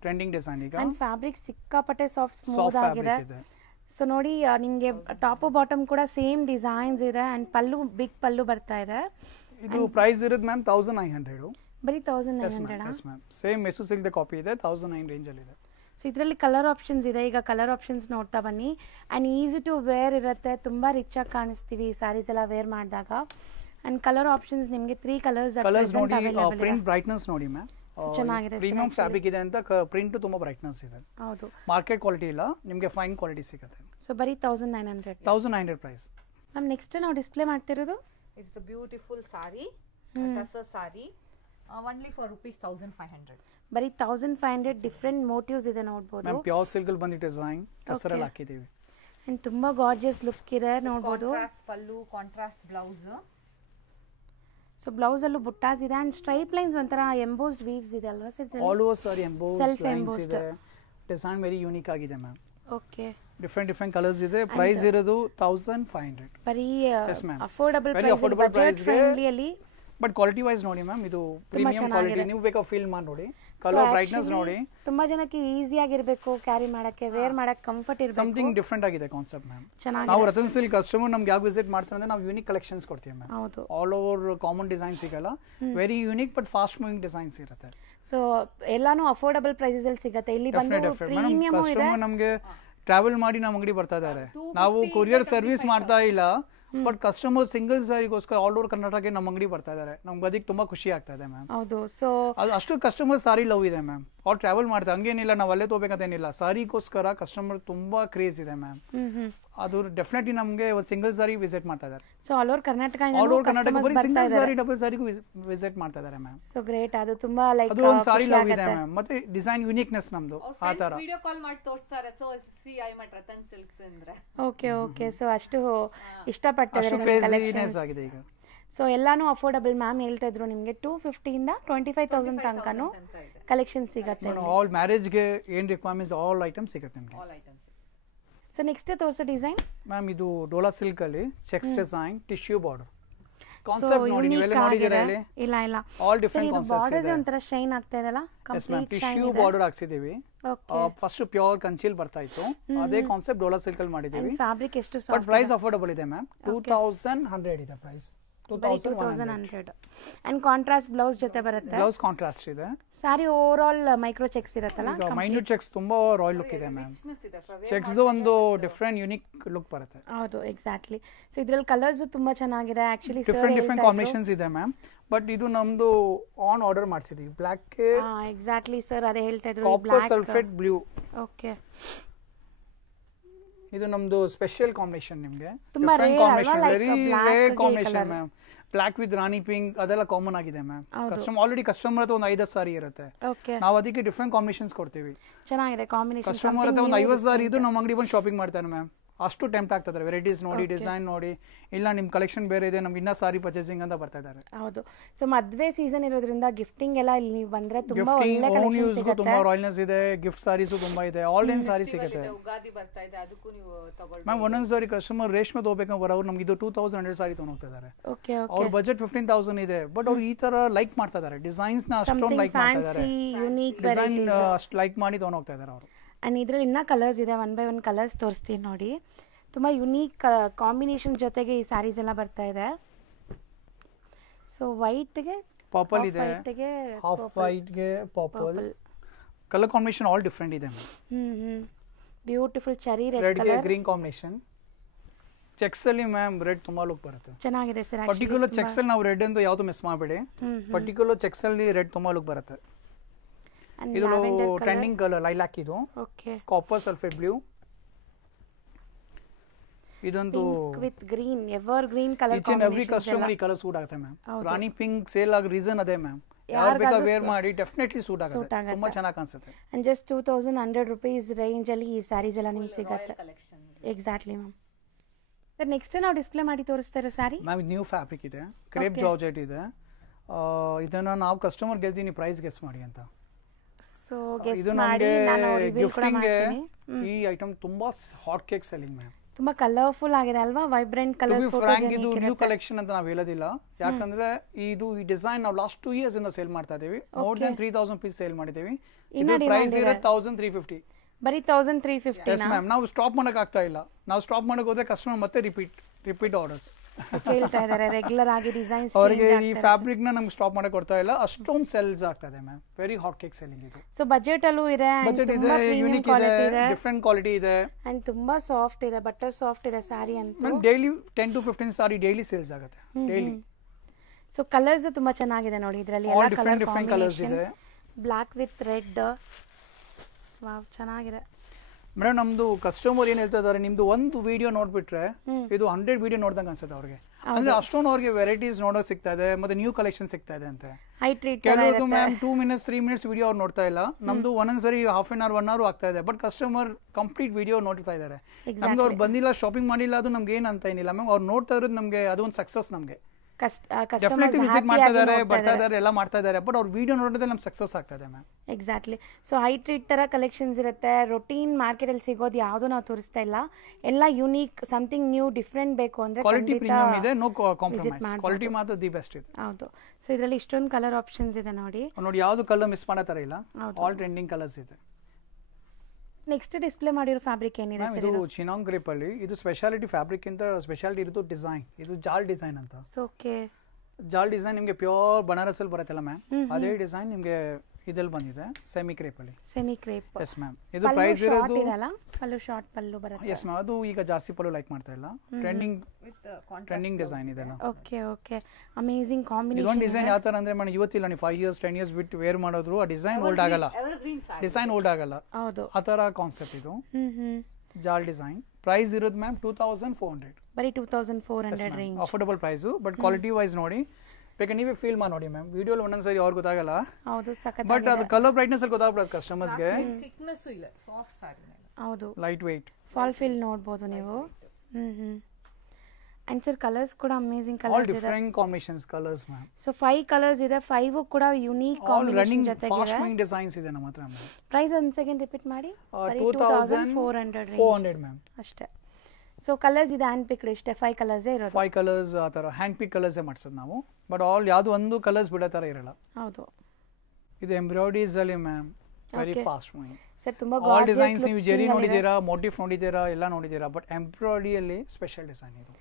ಟ್ರೆಂಡಿಂಗ್ ಡಿಸೈನ್ ಈಗ. ಅಂಡ್ ಫ್ಯಾಬ್ರಿಕ್ ಸಿಕ್ಕಾಪಟ್ಟೆ ಸಾಫ್ಟ್ ಸ್ಮೂತ್ ಆಗಿದೆ. ಸೊ ನೋಡಿ ನಿಮಗೆ ಟಾಪ್ ಬಾಟಮ್ ಕೂಡ ಸೇಮ್ ಡಿಸೈನ್ಸ್ ಇದೆ ಅಂಡ್ ಪಲ್ಲು ಬಿಗ್ ಪಲ್ಲು ಬರ್ತಾ ಇದೆ. ಇದು ಪ್ರೈಸ್ ಇರೋದು ಮ್ಯಾಮ್ 1900. ಬರೀ 1900. Yes ma'am. ಸೇಮ್ ಮೆಸು ಸಿಲ್ಕ್ ದ ಕಾಪಿ ಇದೆ, 1009 ರೇಂಜ್ ಅಲ್ಲಿ ಇದೆ. ಸೊ ಇದರಲ್ಲಿ ಕಲರ್ ಆಪ್ಷನ್ಸ್ ಇದೆ. ಈಗ ಕಲರ್ ಆಪ್ಷನ್ಸ್ ನೋಡ್ತಾ ಬನ್ನಿ. ಅಂಡ್ ಈಸಿ ಟು ವೇರ್ ಇರುತ್ತೆ, ತುಂಬಾ ರಿಚ್ ಆಗಿ ಕಾಣಿಸ್ತೀವಿ ಸ್ಯಾರೀಸ್ ಎಲ್ಲ ವೇರ್ ಮಾಡಿದಾಗ. ಅಂಡ್ ಕಲರ್ ಆಪ್ಷನ್ಸ್ ನಿಮಗೆ 3 ಕಲರ್ಸ್ ನೋಡಿ. ಪ್ರಿಂಟ್ ಬ್ರೈಟ್ನೆಸ್ ನೋಡಿ ಮ್ಯಾಮ್, ಚೆನ್ನಾಗಿದೆ, ಪ್ರೀಮಿಯಂ ಫ್ಯಾಬ್ರಿಕ್ ಇದೆ ಅಂತ ಪ್ರಿಂಟ್ ತುಂಬಾ ಬ್ರೈಟ್ನೆಸ್ ಇದೆ. ಹೌದು, ಮಾರ್ಕೆಟ್ ಕ್ವಾಲಿಟಿ ಇಲ್ಲ, ನಿಮಗೆ ಫೈನ್ ಕ್ವಾಲಿಟಿ ಸಿಗುತ್ತೆ. ಸೊ ಬರೀ 1900 ಪ್ರೈಸ್. ಮ್ಯಾಮ್ ನೆಕ್ಸ್ಟ್ ನಾವು ಡಿಸ್ಪ್ಲೇ ಮಾಡ್ತಿರೋದು It's a beautiful saree, tussar saree, only for rupees 1500. ಬರೀ 1500. ಡಿಫ್ರೆಂಟ್ ಮೋಟಿವ್ಸ್ ಇದೆ ನೋಡಬಹುದು. ಮ್ಯಾಮ್ ಪ್ಯೂರ್ ಸಿಲ್ಕ್ ಅಲ್ಲಿ ಬಂದಿ ಡಿಸೈನ್ ಕಸರಲ್ಲಿ ಹಾಕಿದೀವಿ. ಅಂಡ್ ತುಂಬಾ ಗಾರ್ಜಿಯಸ್ ಲುಕ್ ಇದೆ ನೋಡಬಹುದು. ಕಾಂಟ್ರಾಸ್ಟ್ ಪಲ್ಲು, ಕಾಂಟ್ರಾಸ್ಟ್ ಬ್ಲೌಸ್. ಸೊ ಬ್ಲೌಸ್ ಅಲ್ಲೂ ಬುಟ್ಟಾಸ್ ಇದೆ ಅಂಡ್ ಸ್ಟ್ರೈಪ್ ಲೈನ್ಸ್ ಒಂತರ ಎಂಬೋಸ್ಡ್ ವೀವ್ಸ್ ಇದೆ ಅಲ್ವಾ ಸರ್? ಆಲ್ ಓವರ್ ಸಾರಿ ಎಂಬೋಸ್ಡ್ ಲೈನ್ಸ್ ಇದೆ. ಡಿಸೈನ್ ವೆರಿ ಯೂನಿಕ್ ಆಗಿದೆ ಮ್ಯಾಮ್. ಓಕೆ, ಡಿಫರೆಂಟ್ ಕಲರ್ಸ್ ಇದೆ. ಪ್ರೈಸ್ ಇರೋದು 1500. ಬರೀ ಅಫೋರ್ಡಬಲ್ ಪ್ರೈಸ್, ಫ್ರೆಂಡ್ಲಿ ಅಲ್ಲಿ. ಬಟ್ ಕ್ವಾಲಿಟಿ ವೈಸ್ ನೋಡಿ ಮ್ಯಾಮ್, ಇದು ಪ್ರೀಮಿಯಂ ಕ್ವಾಲಿಟಿ. ನೀವು ಬೇಕಾದ್ರೆ ಫೀಲ್ ಮಾಡಿ ನೋಡಿ, ಕಲರ್ ಬ್ರೈಟ್ನೆಸ್ ನೋಡಿ. ತುಂಬಾ ಜನಕ್ಕೆ ಈಸಿ ಆಗಿರಬೇಕು ಕ್ಯಾರಿ ಮಾಡಕ್ಕೆ, ವೇರ್ ಮಾಡಕ್ಕೆ ಕಂಫರ್ಟ್ ಇರಬೇಕು. ಸಮಥಿಂಗ್ ಡಿಫರೆಂಟ್ ಆಗಿದೆ ಕಾನ್ಸೆಪ್ಟ್ ಮ್ಯಾಮ್. ಚೆನ್ನಾಗಿದೆ. ನಾವು ರತನ್ ಸಿಲ್ಕ್ ಕಸ್ಟಮರ್ ನಮ್ಗೆ ಯಾಕೆ ವಿಸಿಟ್ ಮಾಡ್ತಾರೆ ಅಂದ್ರೆ ನಾವು ಯೂನಿಕ್ ಕಲೆಕ್ಷನ್ಸ್ ಕೊಡ್ತೀವಿ ಮ್ಯಾಮ್. ಹೌದು, ಆಲ್ ಓವರ್ ಕಾಮನ್ ಡಿಸೈನ್ ಸಿಗಲ್ಲ, very unique but fast moving designs ಇರುತ್ತೆ. ಸೊ ಎಲ್ಲಾನು ಅಫೋರ್ಡಬಲ್ ಪ್ರೈಸಸ್ ಅಲ್ಲಿ ಸಿಗುತ್ತೆ. ಇಲ್ಲಿ ಬಂದು ಪ್ರೀಮಿಯಂ ಇದೆ. ನಮಗೆ ಟ್ರಾವೆಲ್ ಮಾಡಿ ನಮ್ಮ ಅಂಗಡಿ ಬರ್ತಾ ಇದ್ದಾರೆ, ನಾವು ಕೊರಿಯರ್ ಸರ್ವಿಸ್ ಮಾಡ್ತಾ ಇಲ್ಲ. ಬಟ್ ಕಸ್ಟಮರ್ ಸಿಂಗಲ್ ಸಾರಿಗೋಸ್ಕರ ಆಲ್ ಓವರ್ ಕರ್ನಾಟಕ ನಮ್ಮ ಅಂಗಡಿ ಬರ್ತಾ ಇದ್ದಾರೆ, ನಮ್ಗೆ ಅದಕ್ಕೆ ತುಂಬಾ ಖುಷಿ ಆಗ್ತಾ ಇದೆ ಮ್ಯಾಮ್. ಹೌದು, ಸೊ ಅದು ಅಷ್ಟು ಕಸ್ಟಮರ್ ಸಾರಿ ಲವ್ ಇದೆ ಮ್ಯಾಮ್. ಅವ್ರು ಟ್ರಾವೆಲ್ ಮಾಡ್ತಾರೆ, ಹಂಗೇನಿಲ್ಲ ನಾವು ಅಲ್ಲೇ ತಗೋಬೇಕಂತೇನಿಲ್ಲ, ಸಾರಿಗೋಸ್ಕರ ಕಸ್ಟಮರ್ ತುಂಬಾ ಕ್ರೇಜ್ ಇದೆ ಮ್ಯಾಮ್. ಅದು ಡೆಫಿನೆಟ್ಲಿ ನಮಗೆ ಸಿಂಗಲ್ ಸಾರಿ ವಿಸಿಟ್ ಮಾಡ್ತಾ ಇದ್ದಾರೆ. ಸೊ ಆಲ್ ಓವರ್ ಕರ್ನಾಟಕ ಬರೀ ಸಿಂಗಲ್ ಸಾರಿ ಡಬಲ್ ಸಾರಿಗೂ ವಿಸಿಟ್ ಮಾಡ್ತಾ ಇದ್ದಾರೆ ಮ್ಯಾಮ್. ಸೊ ಗ್ರೇಟ್, ಅದು ತುಂಬಾ ಲೈಕ್ ಅದು ಒಂದು ಸಾರಿ ಲವ್ ಇದೆ ಮ್ಯಾಮ್. ಮತ್ತೆ ಡಿಸೈನ್ ಯೂನಿಕ್ನೆಸ್ ನಮ್ದು ಆ ತರ. ವಿಡಿಯೋ ಕಾಲ್ ಮಾಡಿ ತೋರಿಸ್ತಾರೆ. ಸೊ ಸಿ ಐ ಮಟ್ ರತನ್ ಸಿಲ್ಕ್ಸ್ ಅಂದ್ರೆ ಓಕೆ. ಸೊ ಅಷ್ಟು ಇಷ್ಟಪಡ್ತಾರೆ ಆಗಿದೆ ಈಗ. ಸೊ ಎಲ್ಲಾನು ಅಫೋರ್ಡಬಲ್. ಮ್ಯಾಮ್ ಹೇಳ್ತಾ ಇದ್ರು ನಿಮಗೆ 250 ಇಂದ 25,000 ತನಕನೂ ಕಲೆಕ್ಷನ್ ಸಿಗುತ್ತೆ. ಆಲ್ ಮ್ಯಾರೇಜ್ಗೆ ಏನ್ ರಿಕ್ವೈರ್ಮೆಂಟ್ಸ್ ಆಲ್ ಐಟಮ್ಸ್ ಸಿಗುತ್ತೆ ನಿಮಗೆ. ಸೊ ನೆಕ್ಸ್ಟ್ ತೋರಿಸೋ ಡಿಸೈನ್ ಮ್ಯಾಮ್, ಇದು ಡೋಲಾ ಸಿಲ್ಕ್ ಅಲ್ಲಿ checks design, tissue border concept ನೋಡಿ. ನೀವೆಲ್ಲ ನೋಡಿದ್ದೀರಾ ಇಲ್ಲಿ? ಇಲ್ಲ ಆಲ್ ಡಿಫರೆಂಟ್ ಕಾನ್ಸೆಪ್ಟ್ಸ್ ಇದೆ. ಬಾರ್ಡರ್ಸ್ ಒಂತರ ಶೈನ್ ಆಗ್ತಾ ಇದೆಲ್ಲ, ಕಂಪ್ಲೀಟ್ ಟಿಶ್ಯೂ ಬಾರ್ಡರ್ ಹಾಕ್ಸಿದೀವಿ. ಫಸ್ಟ್ ಪ್ಯೂರ್ ಕಂಚಿಲ್ ಬರ್ತಾ ಇತ್ತು, ಅದೇ ಕಾನ್ಸೆಪ್ಟ್ ಡೋಲಾ ಸಿಲ್ಕ್ ಅಲ್ಲಿ ಮಾಡಿದೀವಿ. ಫ್ಯಾಬ್ರಿಕ್ ಎಷ್ಟು ಸಾಫ್ಟ್, ಬಟ್ ಪ್ರೈಸ್ ಅಫೋರ್ಡಬಲ್ ಇದೆ ಮ್ಯಾಮ್. 2100 ಇದೆ ಪ್ರೈಸ್. 2100 ಅಂಡ್ ಕಾಂಟ್ರಾಸ್ಟ್ ಬ್ಲೌಸ್ ಜೊತೆ ಬರುತ್ತೆ. ಬ್ಲೌಸ್ ಕಾಂಟ್ರಾಸ್ಟ್ ಇದೆ. Sari over all micro checks ಇರುತ್ತಲ್ಲ, ಮೈನ್ಯೂಟ್ ಚೆಕ್ಸ್ ತುಂಬಾ ರಾಯಲ್ ಲುಕ್ ಇದೆ ಮ್ಯಾಮ್. ಚೆಕ್ಸ್ ಒಂದು ಡಿಫರೆಂಟ್ ಯೂನಿಕ್ ಲುಕ್ ಬರುತ್ತೆ. ಹೌದು, ಎಕ್ಸಾಕ್ಟ್ಲಿ. ಸೊ ಇದ್ರಲ್ಲಿ ಕಲರ್ಸ್ ತುಂಬಾ ಚೆನ್ನಾಗಿದೆ ಆಕ್ಚುಲಿ. ಡಿಫರೆಂಟ್ ಕಾಂಬಿನೇಷನ್ಸ್ ಇದೆ ಮ್ಯಾಮ್. ಬಟ್ ಇದು ನಮ್ದು ಆನ್ ಆರ್ಡರ್ ಮಾಡಿಸಿದೀವಿ. ಬ್ಲಾಕ್ ಎಕ್ಸಾಕ್ಟ್ಲಿ ಸರ್, ಅದೇ ಹೇಳ್ತಾ ಇದ್ರು. Copper sulphate blue. ಓಕೆ, ಇದು ನಮ್ದು ಸ್ಪೆಷಲ್ ಕಾಂಬಿನೇಷನ್. ನಿಮಗೆ ತುಂಬಾ rare combination, very rare combination ma'am. Black with rani pink ಅದೆಲ್ಲ ಕಾಮನ್ ಆಗಿದೆ ಮ್ಯಾಮ್. ಆಲ್ರೆಡಿ ಕಸ್ಟಮರ್ ಹತ್ರ ಒಂದು 5 ಸಾರಿ ಇರುತ್ತೆ, ನಾವು ಅದಕ್ಕೆ ಡಿಫರೆಂಟ್ ಕಾಂಬಿನೇಷನ್ಸ್ ಕೊಡ್ತೀವಿ. ಚೆನ್ನಾಗಿದೆ ಕಾಂಬಿನೇಷನ್. ಕಸ್ಟಮರ್ ಹತ್ರ ಒಂದು 50 ಸಾರಿ ಇದು ನಮ್ಮ ಅಂಗಡಿ ಬಂದು ಶಾಪಿಂಗ್ ಮಾಡ್ತಾರೆ ಮ್ಯಾಮ್. ಅಷ್ಟು ಟೆಂಪ್ಟ್ ಆಗ್ತಾರೆ, ವೆರೈಟೀಸ್ ನೋಡಿ, ಡಿಸೈನ್ ನೋಡಿ, ಇಲ್ಲ ನಿಮ್ ಕಲೆಕ್ಷನ್ ಬೇರೆ ಇದೆ, ನಮ್ಗೆ ಇನ್ನ ಸಾರಿ ಪರ್ಚೇಸಿಂಗ್ ಅಂತ ಬರ್ತಾ ಇದ್ದಾರೆ. ಹೌದು, ಸೊ ಮದ್ವೆ ಸೀಸನ್ ಇರೋದ್ರಿಂದ ಗಿಫ್ಟಿಂಗ್ ಎಲ್ಲ ಇಲ್ಲಿ ನೀವು ಬಂದ್ರೆ ತುಂಬಾ ಒಳ್ಳೆ ಕಲೆಕ್ಷನ್ ಸಿಗುತ್ತೆ. ತುಂಬಾ ರಾಯಲ್ನೆಸ್ ಇದೆ, ಗಿಫ್ಟ್ ಸಾರೀಸ್ ತುಂಬಾ ಇದೆ, ಆಲ್ ಟೈಮ್ ಸಾರಿ ಸಿಗುತ್ತೆ. ಉಗಾದಿ ಬರ್ತಾ ಇದೆ, ಅದಕ್ಕೂ ನೀವು ತಗೊಳ್ಳಿ ಮ್ಯಾಮ್. ಒಂದೊಂದು ಸಾರಿ ಕಸ್ಟಮರ್ ರೇಷ್ಮೆ ತಗೋಬೇಕಂತ ಬರೋರು ನಮ್ಗೆ ಇದು 2100 ಸಾರಿ ತಗೊಂಡು ಹೋಗ್ತಾ ಇದ್ದಾರೆ. ಅವ್ರ ಬಜೆಟ್ 15,000 ಇದೆ, ಬಟ್ ಅವ್ರು ಈ ತರ ಲೈಕ್ ಮಾಡ್ತಾ ಇದ್ದಾರೆ, ಡಿಸೈನ್ಸ್ ನ ಅಷ್ಟೊಂದು ಲೈಕ್ ಮಾಡ್ತಾ ಇದ್ದಾರೆ, ಡಿಸೈನ್ ಅಷ್ಟು ಲೈಕ್ ಮಾಡಿ ತಗೊಂಡು ಹೋಗ್ತಾ ಇದ್ದಾರೆ ಅವರು. ಅಂಡ್ ಇದ್ರಲ್ಲಿ ಇನ್ನ ಕಲರ್ಸ್ ಇದೆ, 1 by 1 ಕಲರ್ಸ್ ತೋರಿಸ್ತೀನಿ ನೋಡಿ. ತುಂಬಾ ಯುನೀಕ್ ಕಾಂಬಿನೇಷನ್ ಜೊತೆಗೆ ಈ ಸ್ಯಾರೀಸ್ ಎಲ್ಲ ಬರ್ತಾ ಇದೆ. ಸೊ ವೈಟ್ ಗೆ ಪರ್ಪಲ್ ಇದೆ, ಹಾಫ್ ವೈಟ್ ಗೆ purple colour combination all different ಇದೆ. Beautiful cherry red colour, green combination. Checks ಅಲ್ಲಿ ಮ್ಯಾಮ್ ರೆಡ್ ತುಂಬಾ ಲುಕ್ ಬರುತ್ತೆ. ಚೆನ್ನಾಗಿದೆ ಸರ್. ಪರ್ಟಿಕ್ಯುಲರ್ ಚೆಕ್ಸ್ ಅಲ್ಲಿ ನಾವು ರೆಡ್ ಎಂದು ಯಾವುದು ಮಿಸ್ ಮಾಡಬೇಡಿ. ಪರ್ಟಿಕ್ಯುಲರ್ ಚೆಕ್ಸ್ ಅಲ್ಲಿ ರೆಡ್ ತುಂಬಾ ಲುಕ್ ಬರುತ್ತೆ. ಇದು ಟ್ರೆಂಡಿಂಗ್ ಕಲರ್ ಲೈಲಾಕ್. ಇದು ಓಕೆ, ಕಾಪರ್ ಸಲ್ಫೇಟ್ ಬ್ಲೂ. ಇದಂತೂ with green ever green colour each and every customer ಈ ಕಲರ್ ಸೂಟ್ ಆಗುತ್ತೆ ಮ್ಯಾಮ್. ರಾಣಿ ಪಿಂಕ್ ಸೇಲ್ ಆಗ ರೀಸನ್ ಅದೇ ಮ್ಯಾಮ್. ಯಾರು ಬೇಕಾ ವೇರ್ ಮಾಡಿ ಡೆಫಿನೆಟ್ಲಿ ಸೂಟ್ ಆಗುತ್ತೆ, ತುಂಬಾ ಚೆನ್ನಾಗಿ ಕಾಣಿಸುತ್ತೆ. ಅಂಡ್ ಜಸ್ಟ್ 2100 ರೂಪೀಸ್ ರೇಂಜ್ ಅಲ್ಲಿ ಈ ಸ್ಯಾರೀಸ್ ಎಲ್ಲ ನಿಮ್ಗೆ ಸಿಗುತ್ತೆ. Exactly ma'am. ಸರ್ ನೆಕ್ಸ್ಟ್ ನಾವು ಡಿಸ್ಪ್ಲೇ ಮಾಡಿ ತೋರಿಸ್ತಾ ಇರೋ ಸ್ಯಾರಿ ಮ್ಯಾಮ್ ನ್ಯೂ ಫ್ಯಾಬ್ರಿಕ್ ಇದೆ, ಕ್ರೇಪ್ ಜಾರ್ಜೆಟ್ ಇದೆ. ಇದನ್ನ ನಾವು ಕಸ್ಟಮರ್ ಗೆಲ್ತೀನಿ ಪ್ರೈಸ್ ಗೆಸ್ ಮಾಡಿ ಅಂತ. ಸೊ ಗೆಸ್ ಮಾಡಿ ನಾನು ರಿವೀಲ್ ಕೂಡ ಮಾಡ್ತೀನಿ. ಈ ಐಟಮ್ ತುಂಬಾ ಹಾಟ್ ಕೇಕ್ ಸೆಲ್ಲಿಂಗ್ ಮ್ಯಾಮ್. ತುಂಬಾ ಕಲರ್ಫುಲ್ ಆಗಿದೆ ಅಲ್ವಾ, ವೈಬ್ರೆಂಟ್ ಕಲರ್ಸ್. ಇದು ನ್ಯೂ ಕಲೆಕ್ಷನ್ ಅಂತ ನಾವು ಹೇಳೋದಿಲ್ಲ, ಯಾಕಂದ್ರೆ ಇದು ಈ ಡಿಸೈನ್ ನಾವು ಲಾಸ್ಟ್ 2 years ಇಂದ ಸೇಲ್ ಮಾಡ್ತಾ ಇದೀವಿ. ಮೋರ್ ದನ್ 3000 ಪೀಸ್ ಸೇಲ್ ಮಾಡಿದೀವಿ. ಇದು ಪ್ರೈಸ್ ಇರೋದು 1350. ಬರೀ 1350. Yes ma'am. ನಾವು ಸ್ಟಾಪ್ ಮಾಡಕ್ ಆಗ್ತಾ ಇಲ್ಲ. ನಾವು ಸ್ಟಾಪ್ ಮಾಡಕ್ ಹೋದ್ರೆ ಕಸ್ಟಮರ್ ಮತ್ತೆ ರಿಪೀಟ್ ಆರ್ಡರ್ಸ್ ಕೇಳ್ತಾ ಇದ್ದಾರೆ. ರೆಗ್ಯುಲರ್ ಆಗಿ ಡಿಸೈನ್ಸ್ ಅವರಿಗೆ ಈ ಫ್ಯಾಬ್ರಿಕ್ ನ ನಮ್ಗೆ ಸ್ಟಾಪ್ ಮಾಡಕ್ ಕೊಡ್ತಾ ಇಲ್ಲ, ಅಷ್ಟೊಂದು ಸೇಲ್ಸ್ ಆಗ್ತಾ ಇದೆ ma'am. Very hot cake selling ಇದು. ಸೊ ಬಜೆಟ್ ಅಲ್ಲೂ ಇದೆ, ಬಜೆಟ್ ಇದೆ, ಯೂನಿಕ್ ಇದೆ, ಡಿಫರೆಂಟ್ ಕ್ವಾಲಿಟಿ ಇದೆ ಅಂಡ್ ತುಂಬಾ ಸಾಫ್ಟ್ ಇದೆ, ಬಟರ್ ಸಾಫ್ಟ್ ಇದೆ ಸ್ಯಾರಿ ಅಂತ. Ma'am daily 10 to 15 sorry daily sales ಆಗುತ್ತೆ ಡೈಲಿ. ಸೊ ಕಲರ್ಸ್ ತುಂಬಾ ಚೆನ್ನಾಗಿದೆ ನೋಡಿ ಇದರಲ್ಲಿ, ಎಲ್ಲ ಕಲರ್ ಡಿಫರೆಂಟ್ ಕಲರ್ಸ್ ಇದೆ. Block with red. ವಾವ್ ಚೆನ್ನಾಗಿದೆ ಮೇಡಮ್. ನಮ್ದು ಕಸ್ಟಮರ್ ಏನ್ ಹೇಳ್ತಾ ಇದಾರೆ, ನಿಮ್ದು ಒಂದು ವಿಡಿಯೋ ನೋಡ್ಬಿಟ್ರೆ ಇದು 100 ವಿಡಿಯೋ ನೋಡ್ದಂಗ ಅನ್ಸುತ್ತೆ ಅವ್ರಿಗೆ. ಅಂದ್ರೆ ಅಷ್ಟೊಂದು ಅವ್ರಿಗೆ ವೆರೈಟೀಸ್ ನೋಡೋಕ್ ಸಿಗ್ತಾ ಇದೆ, ಮತ್ತೆ ನ್ಯೂ ಕಲೆಕ್ಷನ್ ಸಿಗ್ತಾ ಇದೆ ಅಂತೆ. ಕೆಲವೊಂದು ಮ್ಯಾಮ್ 2 minutes 3 minutes ವಿಡಿಯೋ ಅವ್ರು ನೋಡ್ತಾ ಇಲ್ಲ. ನಮ್ದು ಒಂದೊಂದ್ಸರಿ half an hour 1 hour ಆಗ್ತಾ ಇದೆ, ಬಟ್ ಕಸ್ಟಮರ್ ಕಂಪ್ಲೀಟ್ ವಿಡಿಯೋ ನೋಡ್ತಾ ಇದಾರೆ. ನಮ್ಗೆ ಅವ್ರು ಬಂದಿಲ್ಲ, ಶಾಪಿಂಗ್ ಮಾಡಿಲ್ಲ, ಅದು ನಮ್ಗೆ ಏನ್ ಅಂತ ಏನಿಲ್ಲ ಮ್ಯಾಮ್. ಅವ್ರು ನೋಡ್ತಾ ಇರೋದು ನಮ್ಗೆ ಅದೊಂದು ಸಕ್ಸಸ್. ನಮ್ಗೆ ಡೆಫಿನೆಟ್ಲಿ ವಿಸಿಟ್ ಮಾಡ್ತಾ ಇದಾರೆ, ಬರ್ತಾ ಇದಾರೆ, ಎಲ್ಲ ಮಾಡ್ತಾ ಇದಾರೆ, ಬಟ್ ಅವ್ರ ವಿಡಿಯೋ ನೋಡಿದ್ರೆ ನಮ್ಗೆ ಸಕ್ಸಸ್ ಆಗ್ತಾ ಇದೆ ma'am. Exactly. So high treat ತರ ಕಲೆಕ್ಷನ್ಸ್ ಇರುತ್ತೆ. ರೊಟೀನ್ ಮಾರ್ಕೆಟ್ ಅಲ್ಲಿ ಸಿಗೋದು ಯಾವುದು ನಾವು ತೋರಿಸ್ತಾ ಇಲ್ಲ, ಎಲ್ಲ ಯೂನಿಕ್, ಸಮಥಿಂಗ್ ನ್ಯೂ, ಡಿಫರೆಂಟ್ ಬೇಕು ಅಂದ್ರೆ ಕ್ವಾಲಿಟಿ ಪ್ರೀಮಿಯಂ ಇದೆ, ನೋ ಕಾಂಪ್ರಮೈಸ್. ಕ್ವಾಲಿಟಿ ಮಾತ್ರ ದಿ ಬೆಸ್ಟ್ ಇದೆ. ಹೌದು. ಸೊ ಇದರಲ್ಲಿ ಇಷ್ಟೊಂದು ಕಲರ್ ಆಪ್ಷನ್ಸ್ ಇದೆ ನೋಡಿ. ಯಾವ್ದು ಕಲರ್ ಮಿಸ್ ಮಾಡೋ ತರ ಇಲ್ಲ, ಆಲ್ ಟ್ರೆಂಡಿಂಗ್ ಕಲರ್ಸ್ ಇದೆ. ನೆಕ್ಸ್ಟ್ ಡಿಸ್ಪ್ಲೇ ಮಾಡಿರೋ ಫ್ಯಾಬ್ರಿಕ್ ಏನಿದೆ ಸರ್? ಇದು ಚಿನಾಂಗ್ ಕ್ರೇಪ್ ಅಲ್ಲಿ. ಇದು ಸ್ಪೆಷಾಲಿಟಿ ಫ್ಯಾಬ್ರಿಕ್ ಅಂತ ಸ್ಪೆಷಾಲಿಟಿ ಇರೋದು ಡಿಸೈನ್. ಇದು ಜಾಲ್ ಡಿಸೈನ್ ಅಂತ. ಓಕೆ. ಜಾಲ್ ಡಿಸೈನ್ ನಿಮ್ಗೆ ಪ್ಯೂರ್ ಬನಾರಸ್ ಅಲ್ಲಿ ಬರುತ್ತಲ್ಲ ಮ್ಯಾಮ್, ಅದೇ ಡಿಸೈನ್ ನಿಮ್ಗೆ ಇದಲ್ಲಿ ಬಂದಿದೆ ಸೆಮಿ ಕ್ರೇಪ್ ಅಲ್ಲಿ. Semi crepe. Yes ma'am. ಇದು ಪ್ರೈಸ್ ಇರೋದು ಪಲ್ಲು ಶಾರ್ಟ್ ಪಲ್ಲು ಬರುತ್ತೆ. Yes ma'am. ಅದು ಈಗ ಜಾಸ್ತಿ ಪಲ್ಲು ಲೈಕ್ ಮಾಡ್ತಾ ಇಲ್ಲ, ಟ್ರೆಂಡಿಂಗ್ ಡಿಸೈನ್ ಇದೆಲ್ಲ. Okay okay. Amazing combination. ಇದೊಂದು ಡಿಸೈನ್ ಯಾವ ತರ ಅಂದ್ರೆ ಮೇಡಮ್, ಇವತ್ತಿಲ್ಲ ನೀವು 5 years 10 years ಬಿಟ್ಟು ವೇರ್ ಮಾಡೋದ್ರು ಆ ಡಿಸೈನ್ ಓಲ್ಡ್ ಆಗಲ್ಲ, ಡಿಸೈನ್ ಓಲ್ಡ್ ಆಗಲ್ಲ. ಹೌದು. ಆ ತರ ಕಾನ್ಸೆಪ್ಟ್ ಇದು. ಜಾಲ್ ಡಿಸೈನ್. ಪ್ರೈಸ್ ಇರೋದು ಮ್ಯಾಮ್ 2400. ಬರೀ 2400 range. Affordable price, but quality wise ನೋಡಿ ಬೇಕಾದ್ರೆ ನೀವೇ ಫೀಲ್ ಮಾಡಿ ನೋಡಿ ಮ್ಯಾಮ್. ವಿಡಿಯೋಲಿ ಒಂದೊಂದ್ಸರಿ ಅವ್ರಿಗೆ ಗೊತ್ತಾಗಲ್ಲ. ಹೌದು, ಸಖತ್. ಬಟ್ ಅದು ಕಲರ್ ಬ್ರೈಟ್ನೆಸ್ ಅಲ್ಲಿ ಗೊತ್ತಾಗ್ಬಿಡುತ್ತೆ ಕಸ್ಟಮರ್ಸ್ಗೆ. ಥಿಕ್ನೆಸ್ ಇಲ್ಲ, ಸಾಫ್ಟ್ ಸಾರಿ. ಹೌದು, ಲೈಟ್ ವೆಯ್ಟ್. ಫಾಲ್ ಫೀಲ್ ನೋಡಬಹುದು ನೀವು. ಅಂಡ್ ಸರ್ ಕಲರ್ಸ್ ಕೂಡ ಅಮೇಜಿಂಗ್ ಕಲರ್ಸ್ ಇದೆ. All different combinations colours ma'am. So 5 colours ಇದೆ, 5 ಕೂಡ ಯೂನಿಕ್ ಕಾಂಬಿನೇಷನ್ ಜೊತೆಗೆ ಇದೆ. ಫಾಸ್ಟ್ ಮೂವಿಂಗ್ ಡಿಸೈನ್ಸ್ ಇದೆ ನಮ್ಮ ಹತ್ರ ಮ್ಯಾಮ್. ಪ್ರೈಸ್ ಒಂದು ಸೆಕೆಂಡ್ ರಿಪೀಟ್ ಮಾಡಿ. 2400 ಮ್ಯಾಮ್ ಅಷ್ಟೇ. ಸೊ ಕಲರ್ಸ್ ಇದೆ, ಹ್ಯಾಂಡ್ ಪಿಕ್ಡ್ ಇಷ್ಟೇ 5 ಕಲರ್ಸ್ ಇರೋದು. 5 ಕಲರ್ಸ್ ಆ ತರ ಹ್ಯಾಂಡ್ ಪಿಕ್ ಕಲರ್ಸ್ ಮಾಡ್ಸೋದು ನಾವು, ಬಟ್ ಆಲ್ ಯಾವ್ದು ಒಂದು ಕಲರ್ಸ್ ಬಿಡೋ ತರ ಇರಲ್ಲ. ಹೌದು. ಇದು ಎಂಬ್ರಾಯ್ಡರೀಸ್ ಅಲ್ಲಿ ma'am, very fast moving. Sir ತುಂಬಾ ಆಲ್ ಡಿಸೈನ್ಸ್ ನೀವು ಜೆರಿ ನೋಡಿದ್ದೀರಾ, ಮೋಟಿಫ್ ನೋಡಿದ್ದೀರಾ, ಎಲ್ಲ ನೋಡಿದ್ದೀರಾ, ಬಟ್ ಎಂಬ್ರಾಯ್ಡರಿಯಲ್ಲಿ ಸ್ಪೆಷಲ್ ಡಿಸೈನ್ ಇದು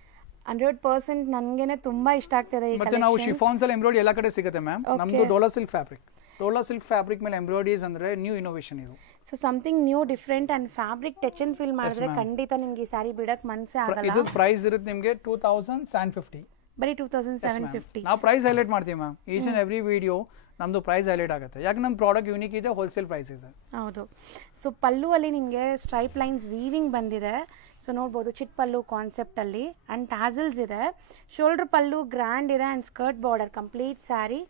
100% ನನಗೇನೆ ತುಂಬಾ ಇಷ್ಟ ಆಗ್ತಿದೆ ಈ ಕಲೆಕ್ಷನ್. ಮತ್ತೆ ನಾವು ಶಿಫಾನ್ಸ್ ಅಲ್ಲಿ ಎಂಬ್ರಾಯ್ಡರಿ ಎಲ್ಲ ಕಡೆ ಸಿಗುತ್ತೆ ಮ್ಯಾಮ್. ನಮ್ದು Dhola silk fabric. Dhola silk fabric ಮೇಲೆ ಎಂಬ್ರಾಯ್ಡರೀಸ್ ಅಂದ್ರೆ ನ್ಯೂ ಇನೋವೇಷನ್ ಇದು. So something new, different and fabric touch and feel ಮಾಡಿದ್ರೆ ಖಂಡಿತ ನಿಮಗೆ ಈ ಸಾರಿ ಬಿಡಕ್ ಮನಸ್ಸೇ ಆಗಲ್ಲ. ಇದು ಪ್ರೈಸ್ ಇರುತ್ತೆ ನಿಮಗೆ 2750. ಬರೀ 2750. ನಾವು ಪ್ರೈಸ್ ಹೈಲೈಟ್ ಮಾಡ್ತೀವಿ ma'am. Each and every video ನಮ್ದು ಪ್ರೈಸ್ ಹೈಲೈಟ್ ಆಗುತ್ತೆ, ಯಾಕೆ ನಮ್ಮ ಪ್ರಾಡಕ್ಟ್ ಯೂನಿಕ್ ಇದೆ, ಹೋಲ್ಸೇಲ್ ಪ್ರೈಸ್ ಇದೆ. ಹೌದು. ಸೊ ಪಲ್ಲು ಅಲ್ಲಿ ನಿಮಗೆ ಸ್ಟ್ರೈಪ್ ಲೈನ್ಸ್ ವೀವಿಂಗ್ ಬಂದಿದೆ. ಸೊ ನೋಡ್ಬೋದು ಚಿಟ್ ಪಲ್ಲು ಕಾನ್ಸೆಪ್ಟ್ ಅಲ್ಲಿ ಅಂಡ್ ಟ್ಯಾಸಲ್ಸ್ ಇದೆ. ಶೋಲ್ಡರ್ ಪಲ್ಲು ಗ್ರ್ಯಾಂಡ್ ಇದೆ and skirt border, complete sari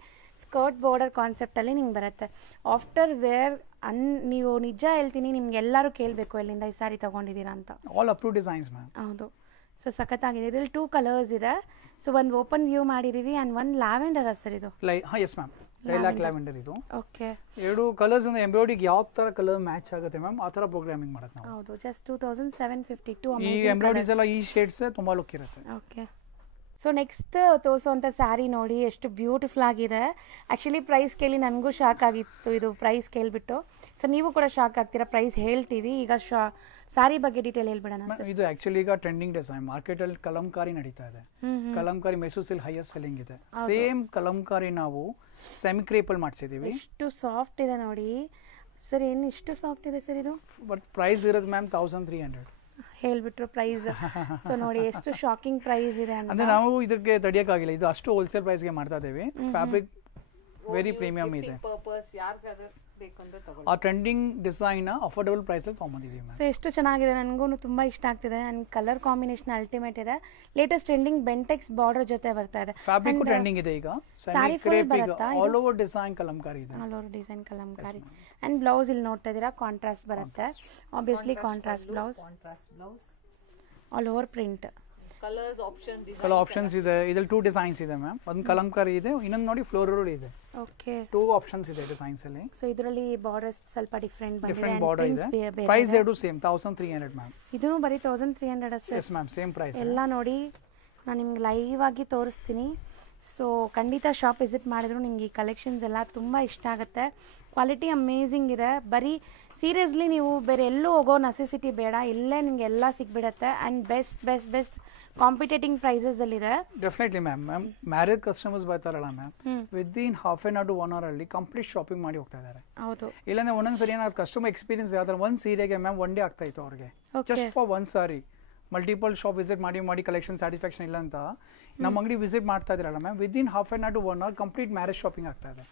skirt border concept ಅಲ್ಲಿ ನಿಮ್ಗೆ ಬರುತ್ತೆ. ಆಫ್ಟರ್ ವೇರ್ ನೀವು ನಿಜ ಹೇಳ್ತೀನಿ, ನಿಮ್ಗೆ ಎಲ್ಲರೂ ಕೇಳಬೇಕು ಎಲ್ಲಿಂದ ಈ ಸ್ಯಾರಿ ತಗೊಂಡಿದ್ದೀರಾ ಅಂತ. All up to designs ma'am. ಹೌದು. ಸೊ ಸಖತ್ತಾಗಿದೆ. ಇದರಲ್ಲಿ 2 ಕಲರ್ಸ್ ಇದೆ. ಸೊ ಒಂದು ಓಪನ್ ವ್ಯೂ ಮಾಡಿದೀವಿ ಅಂಡ್ ಒಂದು ಲ್ಯಾವೆಂಡರ್ ಸರ್ ಇದು. ಎಸ್ ಮ್ಯಾಮ್, ಲೈಲಾಕ್ ಲ್ಯಾವೆಂಡರ್ ಇದು. ಓಕೆ. 2 ಕಲರ್ಸ್ ಅಂದ್ರೆ ಎಂಬ್ರಾಯ್ಡರಿಗೆ ಯಾವ ತರ ಕಲರ್ ಮ್ಯಾಚ್ ಆಗುತ್ತೆ ಮ್ಯಾಮ್, ಆ ತರ ಪ್ರೋಗ್ರಾಮಿಂಗ್ ಮಾಡೋದು ನಾವು. ಹೌದು. ಜಸ್ಟ್ 2752. ಈ ಎಂಬ್ರಾಯ್ಡರೀಸ್ ಎಲ್ಲ ಈ ಶೇಡ್ಸ್ ತುಂಬಾ ಲುಕ್ ಇರುತ್ತೆ. ಓಕೆ. ಸೊ ನೆಕ್ಸ್ಟ್ ತೋರಿಸುವಂಥ ಸ್ಯಾರಿ ನೋಡಿ ಎಷ್ಟು ಬ್ಯೂಟಿಫುಲ್ ಆಗಿದೆ. ಆ್ಯಕ್ಚುಲಿ ಪ್ರೈಸ್ ಕೇಳಿ ನನಗೂ ಶಾಕ್ ಆಗಿತ್ತು, ಇದು ಪ್ರೈಸ್ ಕೇಳಿಬಿಟ್ಟು. ಸೊ ನೀವು ಕೂಡ ಶಾಕ್ ಆಗ್ತೀರಾ, ಪ್ರೈಸ್ ಹೇಳ್ತೀವಿ. ಈಗ ಸ್ಯಾರಿ ಬಗ್ಗೆ ಡೀಟೇಲ್ ಹೇಳ್ಬಿಡೋಣ ಸರ್. ಇದು ಆಕ್ಚುಲಿ ಈಗ ಟ್ರೆಂಡಿಂಗ್ ಡಿಸೈನ್ ಮಾರ್ಕೆಟ್ ಅಲ್ಲಿ ಕಲಂಕಾರಿ ನಡೀತಾ ಇದೆ. Kalamkari Mysuru silk highest selling ಇದೆ. ಸೇಮ್ ಕಲಂಕಾರಿ ನಾವು ಸೆಮಿ ಕ್ರೇಪ್ ಅಲ್ಲಿ ಮಾಡಿಸಿದೀವಿ. ಎಷ್ಟು ಸಾಫ್ಟ್ ಇದೆ ನೋಡಿ ಸರ್. ಏನು ಇಷ್ಟು ಸಾಫ್ಟ್ ಇದೆ ಸರ್ ಇದು. ಬಟ್ ಪ್ರೈಸ್ ಇರೋದು ಮ್ಯಾಮ್ 1300 ಹೇಳ್ಬಿಟ್ರು ಪ್ರೈಸ್. ಸೊ ನೋಡಿ ಎಷ್ಟು ಶಾಕಿಂಗ್ ಪ್ರೈಸ್ ಇದೆ ಅಂದ್ರೆ ನಾವು ಇದಕ್ಕೆ ತಡಿಯಕ್ಕಾಗಿಲ್ಲ, ಇದು ಅಷ್ಟು ಹೋಲ್ಸೇಲ್ ಪ್ರೈಸ್ ಗೆ ಮಾಡ್ತಾ ಇದ್ದೀವಿ. ಫ್ಯಾಬ್ರಿಕ್ ವೆರಿ ಪ್ರೀಮಿಯಂ ಇದೆ. ಪರ್ಪಸ್ ಯಾರಿಗಾದ್ರೂ ಬೇಕಂದ್ರೆ ತಗೊಳ್ಳಿ. ಆ ಟ್ರೆಂಡಿಂಗ್ ಡಿಸೈನ್ ಅಫೋರ್ಡಬಲ್ ಪ್ರೈಸ್ ಅಲ್ಲಿ ತಗೊಂಡಿದ್ದೀವಿ. ಸೊ ಎಷ್ಟು ಚೆನ್ನಾಗಿದೆ, ನನಗೂ ತುಂಬಾ ಇಷ್ಟ ಆಗ್ತಿದೆ. ನನ್ನ ಕಲರ್ ಕಾಂಬಿನೇಷನ್ ಅಲ್ಟಿಮೇಟ್ ಇದೆ. ಲೇಟೆಸ್ಟ್ ಟ್ರೆಂಡಿಂಗ್ ಬೆಂಟೆಕ್ಸ್ ಬಾರ್ಡರ್ ಜೊತೆ ಬರ್ತಾ ಇದೆ. ಫ್ಯಾಬ್ರಿಕ್ ಟ್ರೆಂಡಿಂಗ್ ಇದೆ ಈಗ. ಸಾರಿ ಫುಲ್ ಬರುತ್ತಾ, ಆಲ್ ಓವರ್ ಡಿಸೈನ್ ಕಲಂಕಾರಿ ಇದೆ. All over design Kalamkari and blouse ಇಲ್ಲಿ ನೋಡ್ತಾ ಇದೀರಾ ಕಾಂಟ್ರಾಸ್ಟ್ ಬರುತ್ತೆ. Obviously contrast blouse, all over print. Colours colour options ಇದೆ. ಇದ್ರಲ್ಲಿ 2 ಡಿಸೈನ್ಸ್ ಇದೆ ಮ್ಯಾಮ್. ಒಂದು ಕಲಂಕಾರಿ ಇದೆ, ಇನ್ನೊಂದು ನೋಡಿ ಫ್ಲೋರಲ್ ಇದೆ. ಓಕೆ, 2 ಆಪ್ಷನ್ಸ್ ಇದೆ ಡಿಸೈನ್ಸ್ ಅಲ್ಲಿ. ಸೊ ಇದರಲ್ಲಿ ಬಾರ್ಡರ್ಸ್ ಸ್ವಲ್ಪ ಡಿಫರೆಂಟ್ ಬಂದಿದೆ. ಡಿಫರೆಂಟ್ ಬಾರ್ಡರ್ ಇದೆ. ಪ್ರೈಸ್ ಎರಡು ಸೇಮ್ 1300 ಮ್ಯಾಮ್. ಇದೂ ಬರೀ 1300 ಅಷ್ಟೇ. Yes ma'am, same price. ಎಲ್ಲ ನೋಡಿ ನಾನು ನಿಮ್ಗೆ ಲೈವ್ ಆಗಿ ತೋರಿಸ್ತೀನಿ. ಸೊ ಖಂಡಿತ ಶಾಪ್ ವಿಸಿಟ್ ಮಾಡಿದ್ರು ನಿಮ್ಗೆ ಈ ಕಲೆಕ್ಷನ್ಸ್ ಎಲ್ಲ ತುಂಬ ಇಷ್ಟ ಆಗುತ್ತೆ. ಕ್ವಾಲಿಟಿ ಅಮೇಝಿಂಗ್ ಇದೆ. ಬರೀ ಸೀರಿಯಸ್ಲಿ ನೀವು ಬೇರೆ ಎಲ್ಲೂ ಹೋಗೋ ನೆಸೆಸಿಟಿ ಬೇಡ, ಇಲ್ಲೇ ನಿಮ್ಗೆ ಎಲ್ಲ ಸಿಗ್ಬಿಡತ್ತೆ. And best best best competing prices ಅಲ್ಲಿ ಇದೆ. Definitely ma'am. ಮ್ಯಾರೇಜ್ ಕಸ್ಟಮರ್ಸ್ ಬರ್ತಾರಲ್ಲ ma'am, within half an hour to 1 hour ಅಲ್ಲಿ ಕಂಪ್ಲೀಟ್ ಶಾಪಿಂಗ್ ಮಾಡಿ ಹೋಗ್ತಾ ಇದ್ದಾರೆ. ಹೌದು, ಇಲ್ಲಾಂದ್ರೆ ಒಂದೊಂದ್ಸರಿ ಏನಾದ್ರು ಕಸ್ಟಮರ್ ಎಕ್ಸ್ಪೀರಿಯನ್ಸ್ ಯಾವ್ದಾರ ಒಂದು ಸೀರೆಗೆ ಮ್ಯಾಮ್ 1 day ಆಗ್ತಾ ಇತ್ತು ಅವ್ರಿಗೆ, just for 1 saree. Multiple shop visit ಮಾಡಿ ಕಲೆಕ್ಷನ್ ಸ್ಯಾಟಿಸ್ಫ್ಯಾಕ್ಷನ್ ಇಲ್ಲ ಅಂತ ನಮ್ಮ ಅಂಗಡಿ ವಿಸಿಟ್ ಮಾಡ್ತಾ ಇದ್ರಲ್ಲ ma'am, within half an hour to 1 hour complete marriage shopping ಆಗ್ತಾ ಇದೆ.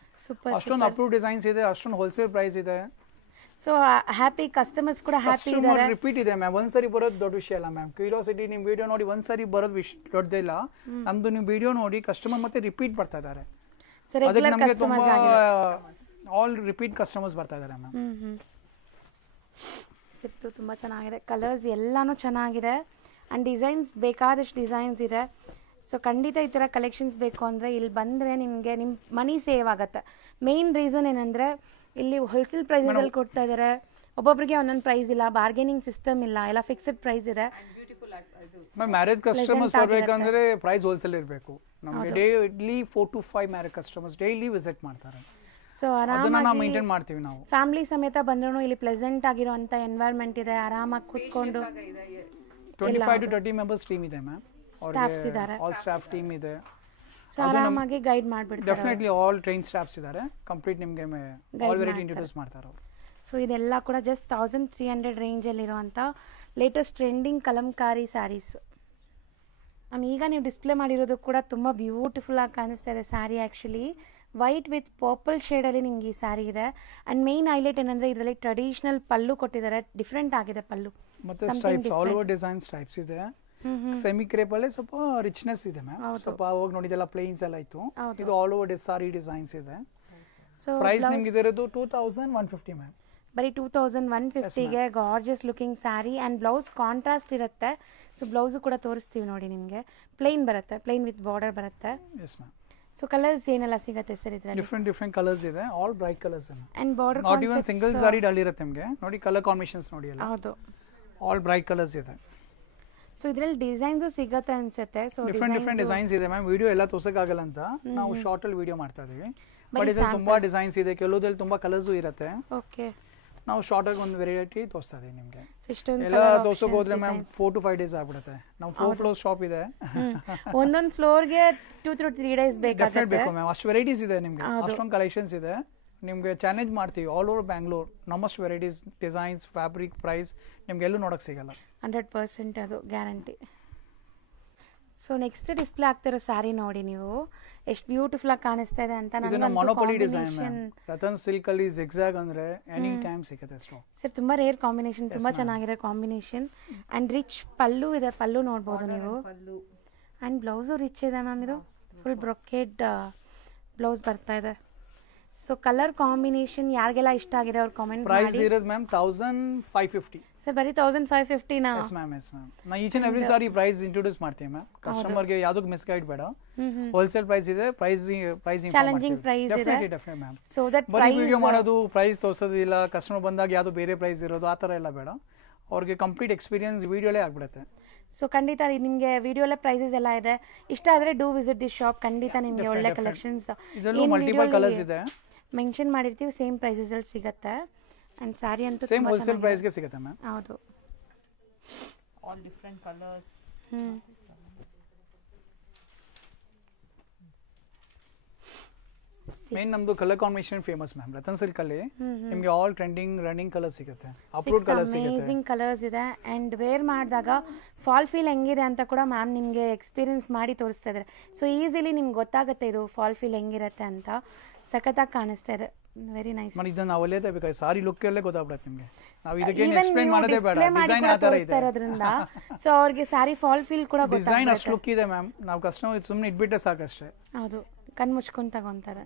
ಅಷ್ಟೊಂದು ಅಪ್ರೂವ್ ಡಿಸೈನ್ಸ್ ಇದೆ, ಅಷ್ಟೊಂದು ಹೋಲ್ಸೇಲ್ ಪ್ರೈಸ್ ಇದೆ. ಸೊ ಹ್ಯಾಪಿ ಕಸ್ಟಮರ್ಸ್ ಕೂಡ ಹ್ಯಾಪಿ ಇದ್ದಾರೆ. ರಿಪೀಟ್ ಇದೆ ಮ್ಯಾಮ್. ಒಂದ್ಸರಿ ಬರೋದು ದೊಡ್ಡ ವಿಷಯ ಅಲ್ಲ ಮ್ಯಾಮ್. ಕ್ಯೂರಿಯಾಸಿಟಿ, ನಿಮ್ ವಿಡಿಯೋ ನೋಡಿ ಒಂದ್ಸರಿ ಬರೋದು ದೊಡ್ಡದಿಲ್ಲ. ನಮ್ದು ನೀವು ವಿಡಿಯೋ ನೋಡಿ ಕಸ್ಟಮರ್ ಮತ್ತೆ ರಿಪೀಟ್ ಬರ್ತಾ ಇದ್ದಾರೆ. ಅದಕ್ಕೆ ನಮಗೆ ತುಂಬಾ ಆಲ್ ರಿಪೀಟ್ ಕಸ್ಟಮರ್ಸ್ ಬರ್ತಾ ಇದ್ದಾರೆ ಮ್ಯಾಮ್. ಸಿಟ್ಟು ತುಂಬ ಚೆನ್ನಾಗಿದೆ, ಕಲರ್ಸ್ ಎಲ್ಲಾನು ಚೆನ್ನಾಗಿದೆ ಆ್ಯಂಡ್ ಡಿಸೈನ್ಸ್ ಬೇಕಾದಷ್ಟು ಡಿಸೈನ್ಸ್ ಇದೆ. ಸೊ ಖಂಡಿತ ಈ ಥರ ಕಲೆಕ್ಷನ್ಸ್ ಬೇಕು ಅಂದರೆ ಇಲ್ಲಿ ಬಂದರೆ ನಿಮಗೆ ನಿಮ್ಮ ಮನಿ ಸೇವ್ ಆಗುತ್ತೆ. ಮೇನ್ ರೀಸನ್ ಏನಂದರೆ ಇಲ್ಲಿ ಹೋಲ್ಸೇಲ್ ಪ್ರೈಸಲ್ಲಿ ಕೊಡ್ತಾ ಇದ್ದಾರೆ. ಒಬ್ಬೊಬ್ಬರಿಗೆ ಒಂದೊಂದು ಪ್ರೈಸ್ ಇಲ್ಲ, ಬಾರ್ಗೇನಿಂಗ್ ಸಿಸ್ಟಮ್ ಇಲ್ಲ, ಎಲ್ಲ ಫಿಕ್ಸ್ಡ್ ಪ್ರೈಸ್ ಇದೆ. ಮ್ಯಾರೇಜ್ ಕಸ್ಟಮರ್ಸ್ ಬರಬೇಕಂದ್ರೆ ಪ್ರೈಸ್ ಹೋಲ್ಸೇಲ್ ಇರಬೇಕು. ನಮಗೆ daily 4 to 5 marriage customers daily visit ಮಾಡ್ತಾರೆ. ಸೊ ಆರಾಮಾಗಿ ಮೇಂಟೈನ್ ಮಾಡ್ತೀವಿ ನಾವು. ಫ್ಯಾಮಿಲಿ ಸಮೇತ ಬಂದ್ರು ಇಲ್ಲಿ ಪ್ಲೆಸೆಂಟ್ ಆಗಿರೋ ಅಂತ ಎನ್ವೈರನ್ಮೆಂಟ್ ಇದೆ. ಆರಾಮಾಗಿ ಕೂತ್ಕೊಂಡು 25 to 30 ಮೆಂಬರ್ಸ್ ಟೀಮ್ ಇದೆ ಮ್ಯಾಮ್. ಸ್ಟಾಫ್ಸ್ ಇದ್ದಾರೆ, ಆಲ್ ಸ್ಟಾಫ್ ಟೀಮ್ ಇದೆ. ಸೊ ಆರಾಮಾಗಿ ಗೈಡ್ ಮಾಡ್ಬಿಡ್ತಾರೆ. ಡೆಫಿನೆಟ್ಲಿ ಆಲ್ ಟ್ರೈನ್ ಸ್ಟಾಫ್ಸ್ ಇದ್ದಾರೆ. ಕಂಪ್ಲೀಟ್ ನಿಮಗೆ ಆಲ್ ವೆರೈಟಿ ಇಂಟ್ರೊಡ್ಯೂಸ್ ಮಾಡ್ತಾರೆ ಅವರು. ಸೊ ಇದೆಲ್ಲ ಕೂಡ ಜಸ್ಟ್ 1300 ರೇಂಜಲ್ಲಿ ಇರುವಂಥ ಲೇಟೆಸ್ಟ್ ಟ್ರೆಂಡಿಂಗ್ ಕಲಂಕಾರಿ ಸ್ಯಾರೀಸ್. ಈಗ ನೀವು ಡಿಸ್ಪ್ಲೇ ಮಾಡಿರೋದು ಕೂಡ ತುಂಬ ಬ್ಯೂಟಿಫುಲ್ ಆಗಿ ಕಾಣಿಸ್ತಾ ಇದೆ sari. Actually white with purple ಶೇಡಲ್ಲಿ ನಿಮ್ಗೆ ಈ ಸ್ಯಾರಿ ಇದೆ. ಆ್ಯಂಡ್ ಮೇನ್ ಹೈಲೈಟ್ ಏನಂದರೆ ಇದರಲ್ಲಿ ಟ್ರೆಡಿಷನಲ್ ಪಲ್ಲು ಕೊಟ್ಟಿದ್ದಾರೆ, ಡಿಫ್ರೆಂಟ್ ಆಗಿದೆ ಪಲ್ಲು. ಮತ್ತೆ stripes, all over design stripes ಇದೆ. ಸೆಮಿ ಕ್ರೇಪ್ ಅಲ್ಲಿ ಸ್ವಲ್ಪ ರಿಚ್ನೆಸ್ ಇದೆ ಮ್ಯಾಮ್. ಸ್ವಲ್ಪ ಹೋಗಿ ನೋಡಿದೆಲ್ಲ ಪ್ಲೇನ್ಸ್ ಎಲ್ಲ ಇತ್ತು. ಇದು ಆಲ್ ಓವರ್ ಸಾರಿ ಡಿಸೈನ್ಸ್ ಇದೆ. ಸೊ ಪ್ರೈಸ್ ನಿಮ್ಗೆ ಇದಿರೋದು 2150 ಮ್ಯಾಮ್. ಬರೀ 2150ಗೆ gorgeous looking sari and blouse contrast ಇರುತ್ತೆ. ಸೊ ಬ್ಲೌಸು ಕೂಡ ತೋರಿಸ್ತೀವಿ ನೋಡಿ. ನಿಮಗೆ ಪ್ಲೇನ್ ಬರುತ್ತೆ, ಪ್ಲೇನ್ ವಿತ್ ಬಾರ್ಡರ್ ಬರುತ್ತೆ. Yes ma'am. ಸೊ ಕಲರ್ಸ್ ಏನೆಲ್ಲ ಸಿಗುತ್ತೆ ಸರ್ ಇದರಲ್ಲಿ? ಡಿಫ್ರೆಂಟ್ ಕಲರ್ಸ್ ಇದೆ, ಆಲ್ ಬ್ರೈಟ್ ಕಲರ್ಸ್ ಇದೆ. And border not even single sari dull ಇರುತ್ತೆ ನಿಮಗೆ. ನೋಡಿ ಕಲರ್ ಕಾಂಬಿನೇಷನ್ಸ್ ನೋಡಿ ಎಲ್ಲ. ಹೌದು, ಆಲ್ ಬ್ರೈಟ್ ಕಲರ್ಸ್ ಇದೆ. ಸೊ ಇದರಲ್ಲಿ ಡಿಸೈನ್ಸ್ ಸಿಗುತ್ತೆ ಅನ್ಸುತ್ತೆ. ಸೊ ಡಿಫ್ರೆಂಟ್ ಡಿಸೈನ್ಸ್ ಇದೆ ಮ್ಯಾಮ್. ವಿಡಿಯೋ ಎಲ್ಲ ತೋರ್ಸಕ್ಕಾಗಲ್ಲ ಅಂತ ನಾವು ಶಾರ್ಟ್ ಅಲ್ಲಿ ವಿಡಿಯೋ ಮಾಡ್ತಾ ಇದೀವಿ. ಬಟ್ ಇದ್ರಲ್ಲಿ ತುಂಬಾ ಡಿಸೈನ್ಸ್ ಇದೆ, ಕೆಲವುದ್ರಲ್ಲಿ ತುಂಬಾ ಕಲರ್ಸ್ ಇರುತ್ತೆ. ಓಕೆ, ನಾವು ಶಾರ್ಟ್ ಆಗಿ ಒಂದು ವೆರೈಟಿ ತೋರಿಸ್ತಾ ಇದೀವಿ ನಿಮಗೆ. ಎಲ್ಲ ತೋರ್ಸೋಕೆ ಹೋದ್ರೆ ಮ್ಯಾಮ್ 4 to 5 days ಆಗ್ಬಿಡುತ್ತೆ. ನಾವು 4 floors ಶಾಪ್ ಇದೆ. ಒಂದೊಂದು ಫ್ಲೋರ್ಗೆ 2 to 3 days ಬೇಕಾಗುತ್ತೆ. ಬೇಕು ಮ್ಯಾಮ್. ಅಷ್ಟು ವೆರೈಟೀಸ್ ಇದೆ ನಿಮಗೆ, ಅಷ್ಟೊಂದು ಕಲೆಕ್ಷನ್ಸ್ ಇದೆ. ನಿಮಗೆ ಚಾಲೆಂಜ್ ಮಾಡ್ತೀವಿ ಆಲ್ ಓವರ್ ಬ್ಯಾಂಗ್ಳೂರ್. ನಮ್ಮಷ್ಟು ವೆರೈಟೀಸ್, ಡಿಸೈನ್ಸ್, ಫ್ಯಾಬ್ರಿಕ್, ಪ್ರೈಸ್ ನಿಮ್ಗೆ ಎಲ್ಲೂ ನೋಡಕ್ ಸಿಗಲ್ಲ. 100% ಅದು ಗ್ಯಾರಂಟಿ. ಸೊ ನೆಕ್ಸ್ಟ್ ಡಿಸ್ಪ್ಲೇ ಆಗ್ತಿರೋ ಸ್ಯಾರಿ ನೋಡಿ ನೀವು, ಎಷ್ಟು ಬ್ಯೂಟಿಫುಲ್ ಆಗಿ ಕಾಣಿಸ್ತಾ ಇದೆ ಅಂತ. ಇದನ್ನ ಮೊನೋಪೊಲಿ ಡಿಸೈನ್ ಮ್ಯಾಮ್. ರತನ್ ಸಿಲ್ಕ್ ಅಲ್ಲಿ ಜಿಗ್ಜಾಗ್ ಅಂದ್ರೆ ಎನಿ ಟೈಮ್ ಸಿಗುತ್ತೆ ಸ್ಟಾಕ್. ಸರ್ ತುಂಬಾ ರೇರ್ ಕಾಂಬಿನೇಷನ್, ತುಂಬಾ ಚೆನ್ನಾಗಿದೆ ಕಾಂಬಿನೇಷನ್. ಅಂಡ್ ರಿಚ್ ಪಲ್ಲು ಇದೆ, ಪಲ್ಲು ನೋಡ್ಬೋದು ನೀವು. ಅಂಡ್ ಬ್ಲೌಸು ರಿಚ್ ಇದೆ ಮ್ಯಾಮ್. ಇದು ಫುಲ್ ಬ್ರೊಕೇಡ್ ಬ್ಲೌಸ್ ಬರ್ತಾ ಇದೆ. ಸೊ ಕಲರ್ ಕಾಂಬಿನೇಷನ್ ಯಾರಿಗೆಲ್ಲ ಇಷ್ಟ ಆಗಿದೆ ಅವ್ರು ಕಾಮೆಂಟ್ ಮಾಡಿ. ಪ್ರೈಸ್ ಇರೋದು ಮ್ಯಾಮ್ 1550. ಸರ್ ಬರೀ 1550 ನಾ? Yes ma'am, yes ma'am. ನಾ each and every sari price introduce ಮಾಡ್ತೀವಿ ಮ್ಯಾಮ್. ಕಸ್ಟಮರ್ ಗೆ ಯಾವ್ದಕ್ಕೆ ಮಿಸ್ಗೈಡ್ ಬೇಡ. ಹೋಲ್ಸೇಲ್ ಪ್ರೈಸ್ ಇದೆ, ಪ್ರೈಸ್ ಚಾಲೆಂಜಿಂಗ್ ಪ್ರೈಸ್ ಇದೆ. Definitely ma'am. ಸೊ ದಟ್ ಬರೀ ವಿಡಿಯೋ ಮಾಡೋದು, ಪ್ರೈಸ್ ತೋರಿಸೋದಿಲ್ಲ, ಕಸ್ಟಮರ್ ಬಂದಾಗ ಯಾವ್ದು ಬೇರೆ ಪ್ರೈಸ್ ಇರೋದು ಆ ತರ ಎಲ್ಲ ಬೇಡ. ಅವ್ರಿಗೆ ಕಂಪ್ಲೀಟ್ ಎಕ್ಸ್ಪೀರಿಯನ್ಸ್ ವಿಡಿಯೋಲೇ ಆಗ್ಬಿಡುತ್ತೆ. ಸೊ ಖಂಡಿತ ನಿಮಗೆ ವಿಡಿಯೋಲ್ಲೇ ಪ್ರೈಸಸ್ ಎಲ್ಲ ಇದೆ. ಇಷ್ಟ ಆದರೆ ಡೂ ವಿಸಿಟ್ ದಿಸ್ ಶಾಪ್. ಖಂಡಿತ ನಿಮಗೆ ಒಳ್ಳೆ ಕಲೆಕ್ಷನ್ಸ್ ಇದರಲ್ಲೂ ಮಲ್ಟಿಪಲ್ ಕಲರ್ಸ್ ಇದೆ. ಮೆನ್ಷನ್ ಮಾಡಿರ್ತೀವಿ, ಸೇಮ್ ಪ್ರೈಸಸ್ ಅಲ್ಲಿ ಸಿಗುತ್ತೆ. ಅಂಡ್ ಸ್ಯಾರಿ ಅಂತೂ ಸೇಮ್ ಹೋಲ್ಸೇಲ್ ಪ್ರೈಸ್ ಗೆ ಸಿಗುತ್ತೆ ಮ್ಯಾಮ್. ಹೌದು, ಆಲ್ ಡಿಫರೆಂಟ್ ಕಲರ್ಸ್. ಮೇನ್ ನಮ್ದು colour combination famous ma'am. Ratan silk ಅಲ್ಲಿ ನಿಮಗೆ ಆಲ್ ಟ್ರೆಂಡಿಂಗ್ ರನ್ನಿಂಗ್ ಕಲರ್ಸ್ ಸಿಗುತ್ತೆ, ಅಪ್ರೂವ್ಡ್ ಕಲರ್ಸ್ ಸಿಗುತ್ತೆ. ಅಮೇಜಿಂಗ್ ಕಲರ್ಸ್ ಇದೆ. ಅಂಡ್ ವೇರ್ ಮಾಡಿದಾಗ ಫಾಲ್ ಫೀಲ್ ಹೆಂಗಿದೆ ಅಂತ ಕೂಡ ಮ್ಯಾಮ್ ನಿಮಗೆ ಎಕ್ಸ್ಪೀರಿಯನ್ಸ್ ಮಾಡಿ ತೋರಿಸ್ತಾ ಇದ್ದಾರೆ. ಸೊ ಈಸಿಲಿ ನಿಮ್ಗೆ ಗೊತ್ತಾಗುತ್ತೆ ಇದು ಫಾಲ್ ಫೀಲ್ ಹೆಂಗಿರುತ್ತೆ ಅಂತ. ಸಖತ್ತಾಗಿ ಕಾಣಿಸ್ತಾ ಇದೆ. Very nice. ಮನೆ ಇದನ್ನ ನಾವು ಒಳ್ಳೆಯದೇ ಸಾರಿ ಲುಕ್ ಅಲ್ಲೇ ಗೊತ್ತಾಗ್ಬಿಡುತ್ತೆ ನಿಮಗೆ. ನಾವು ಇದಕ್ಕೆ ಎಕ್ಸ್ಪ್ಲೈನ್ ಮಾಡೋದೇ ಬೇಡ, ಡಿಸೈನ್ ಆ ತರ ಇದೆ ಇರೋದ್ರಿಂದ ಸೊ ಅವ್ರಿಗೆ ಸಾರಿ ಫಾಲ್ ಫೀಲ್ ಕೂಡ ಗೊತ್ತಾಗುತ್ತೆ. ಡಿಸೈನ್ ಅಷ್ಟು ಲುಕ್ ಇದೆ ಮ್ಯಾಮ್, ನಾವು ಕಸ್ಟಮರ್ ಸುಮ್ಮನೆ ಇಟ್ಬಿಟ್ಟೆ ಸಾಕಷ್ಟೇ. ಹೌದು, ಕಣ್ಣು ಮುಚ್ಕೊಂಡು ತಗೊಂತಾರೆ.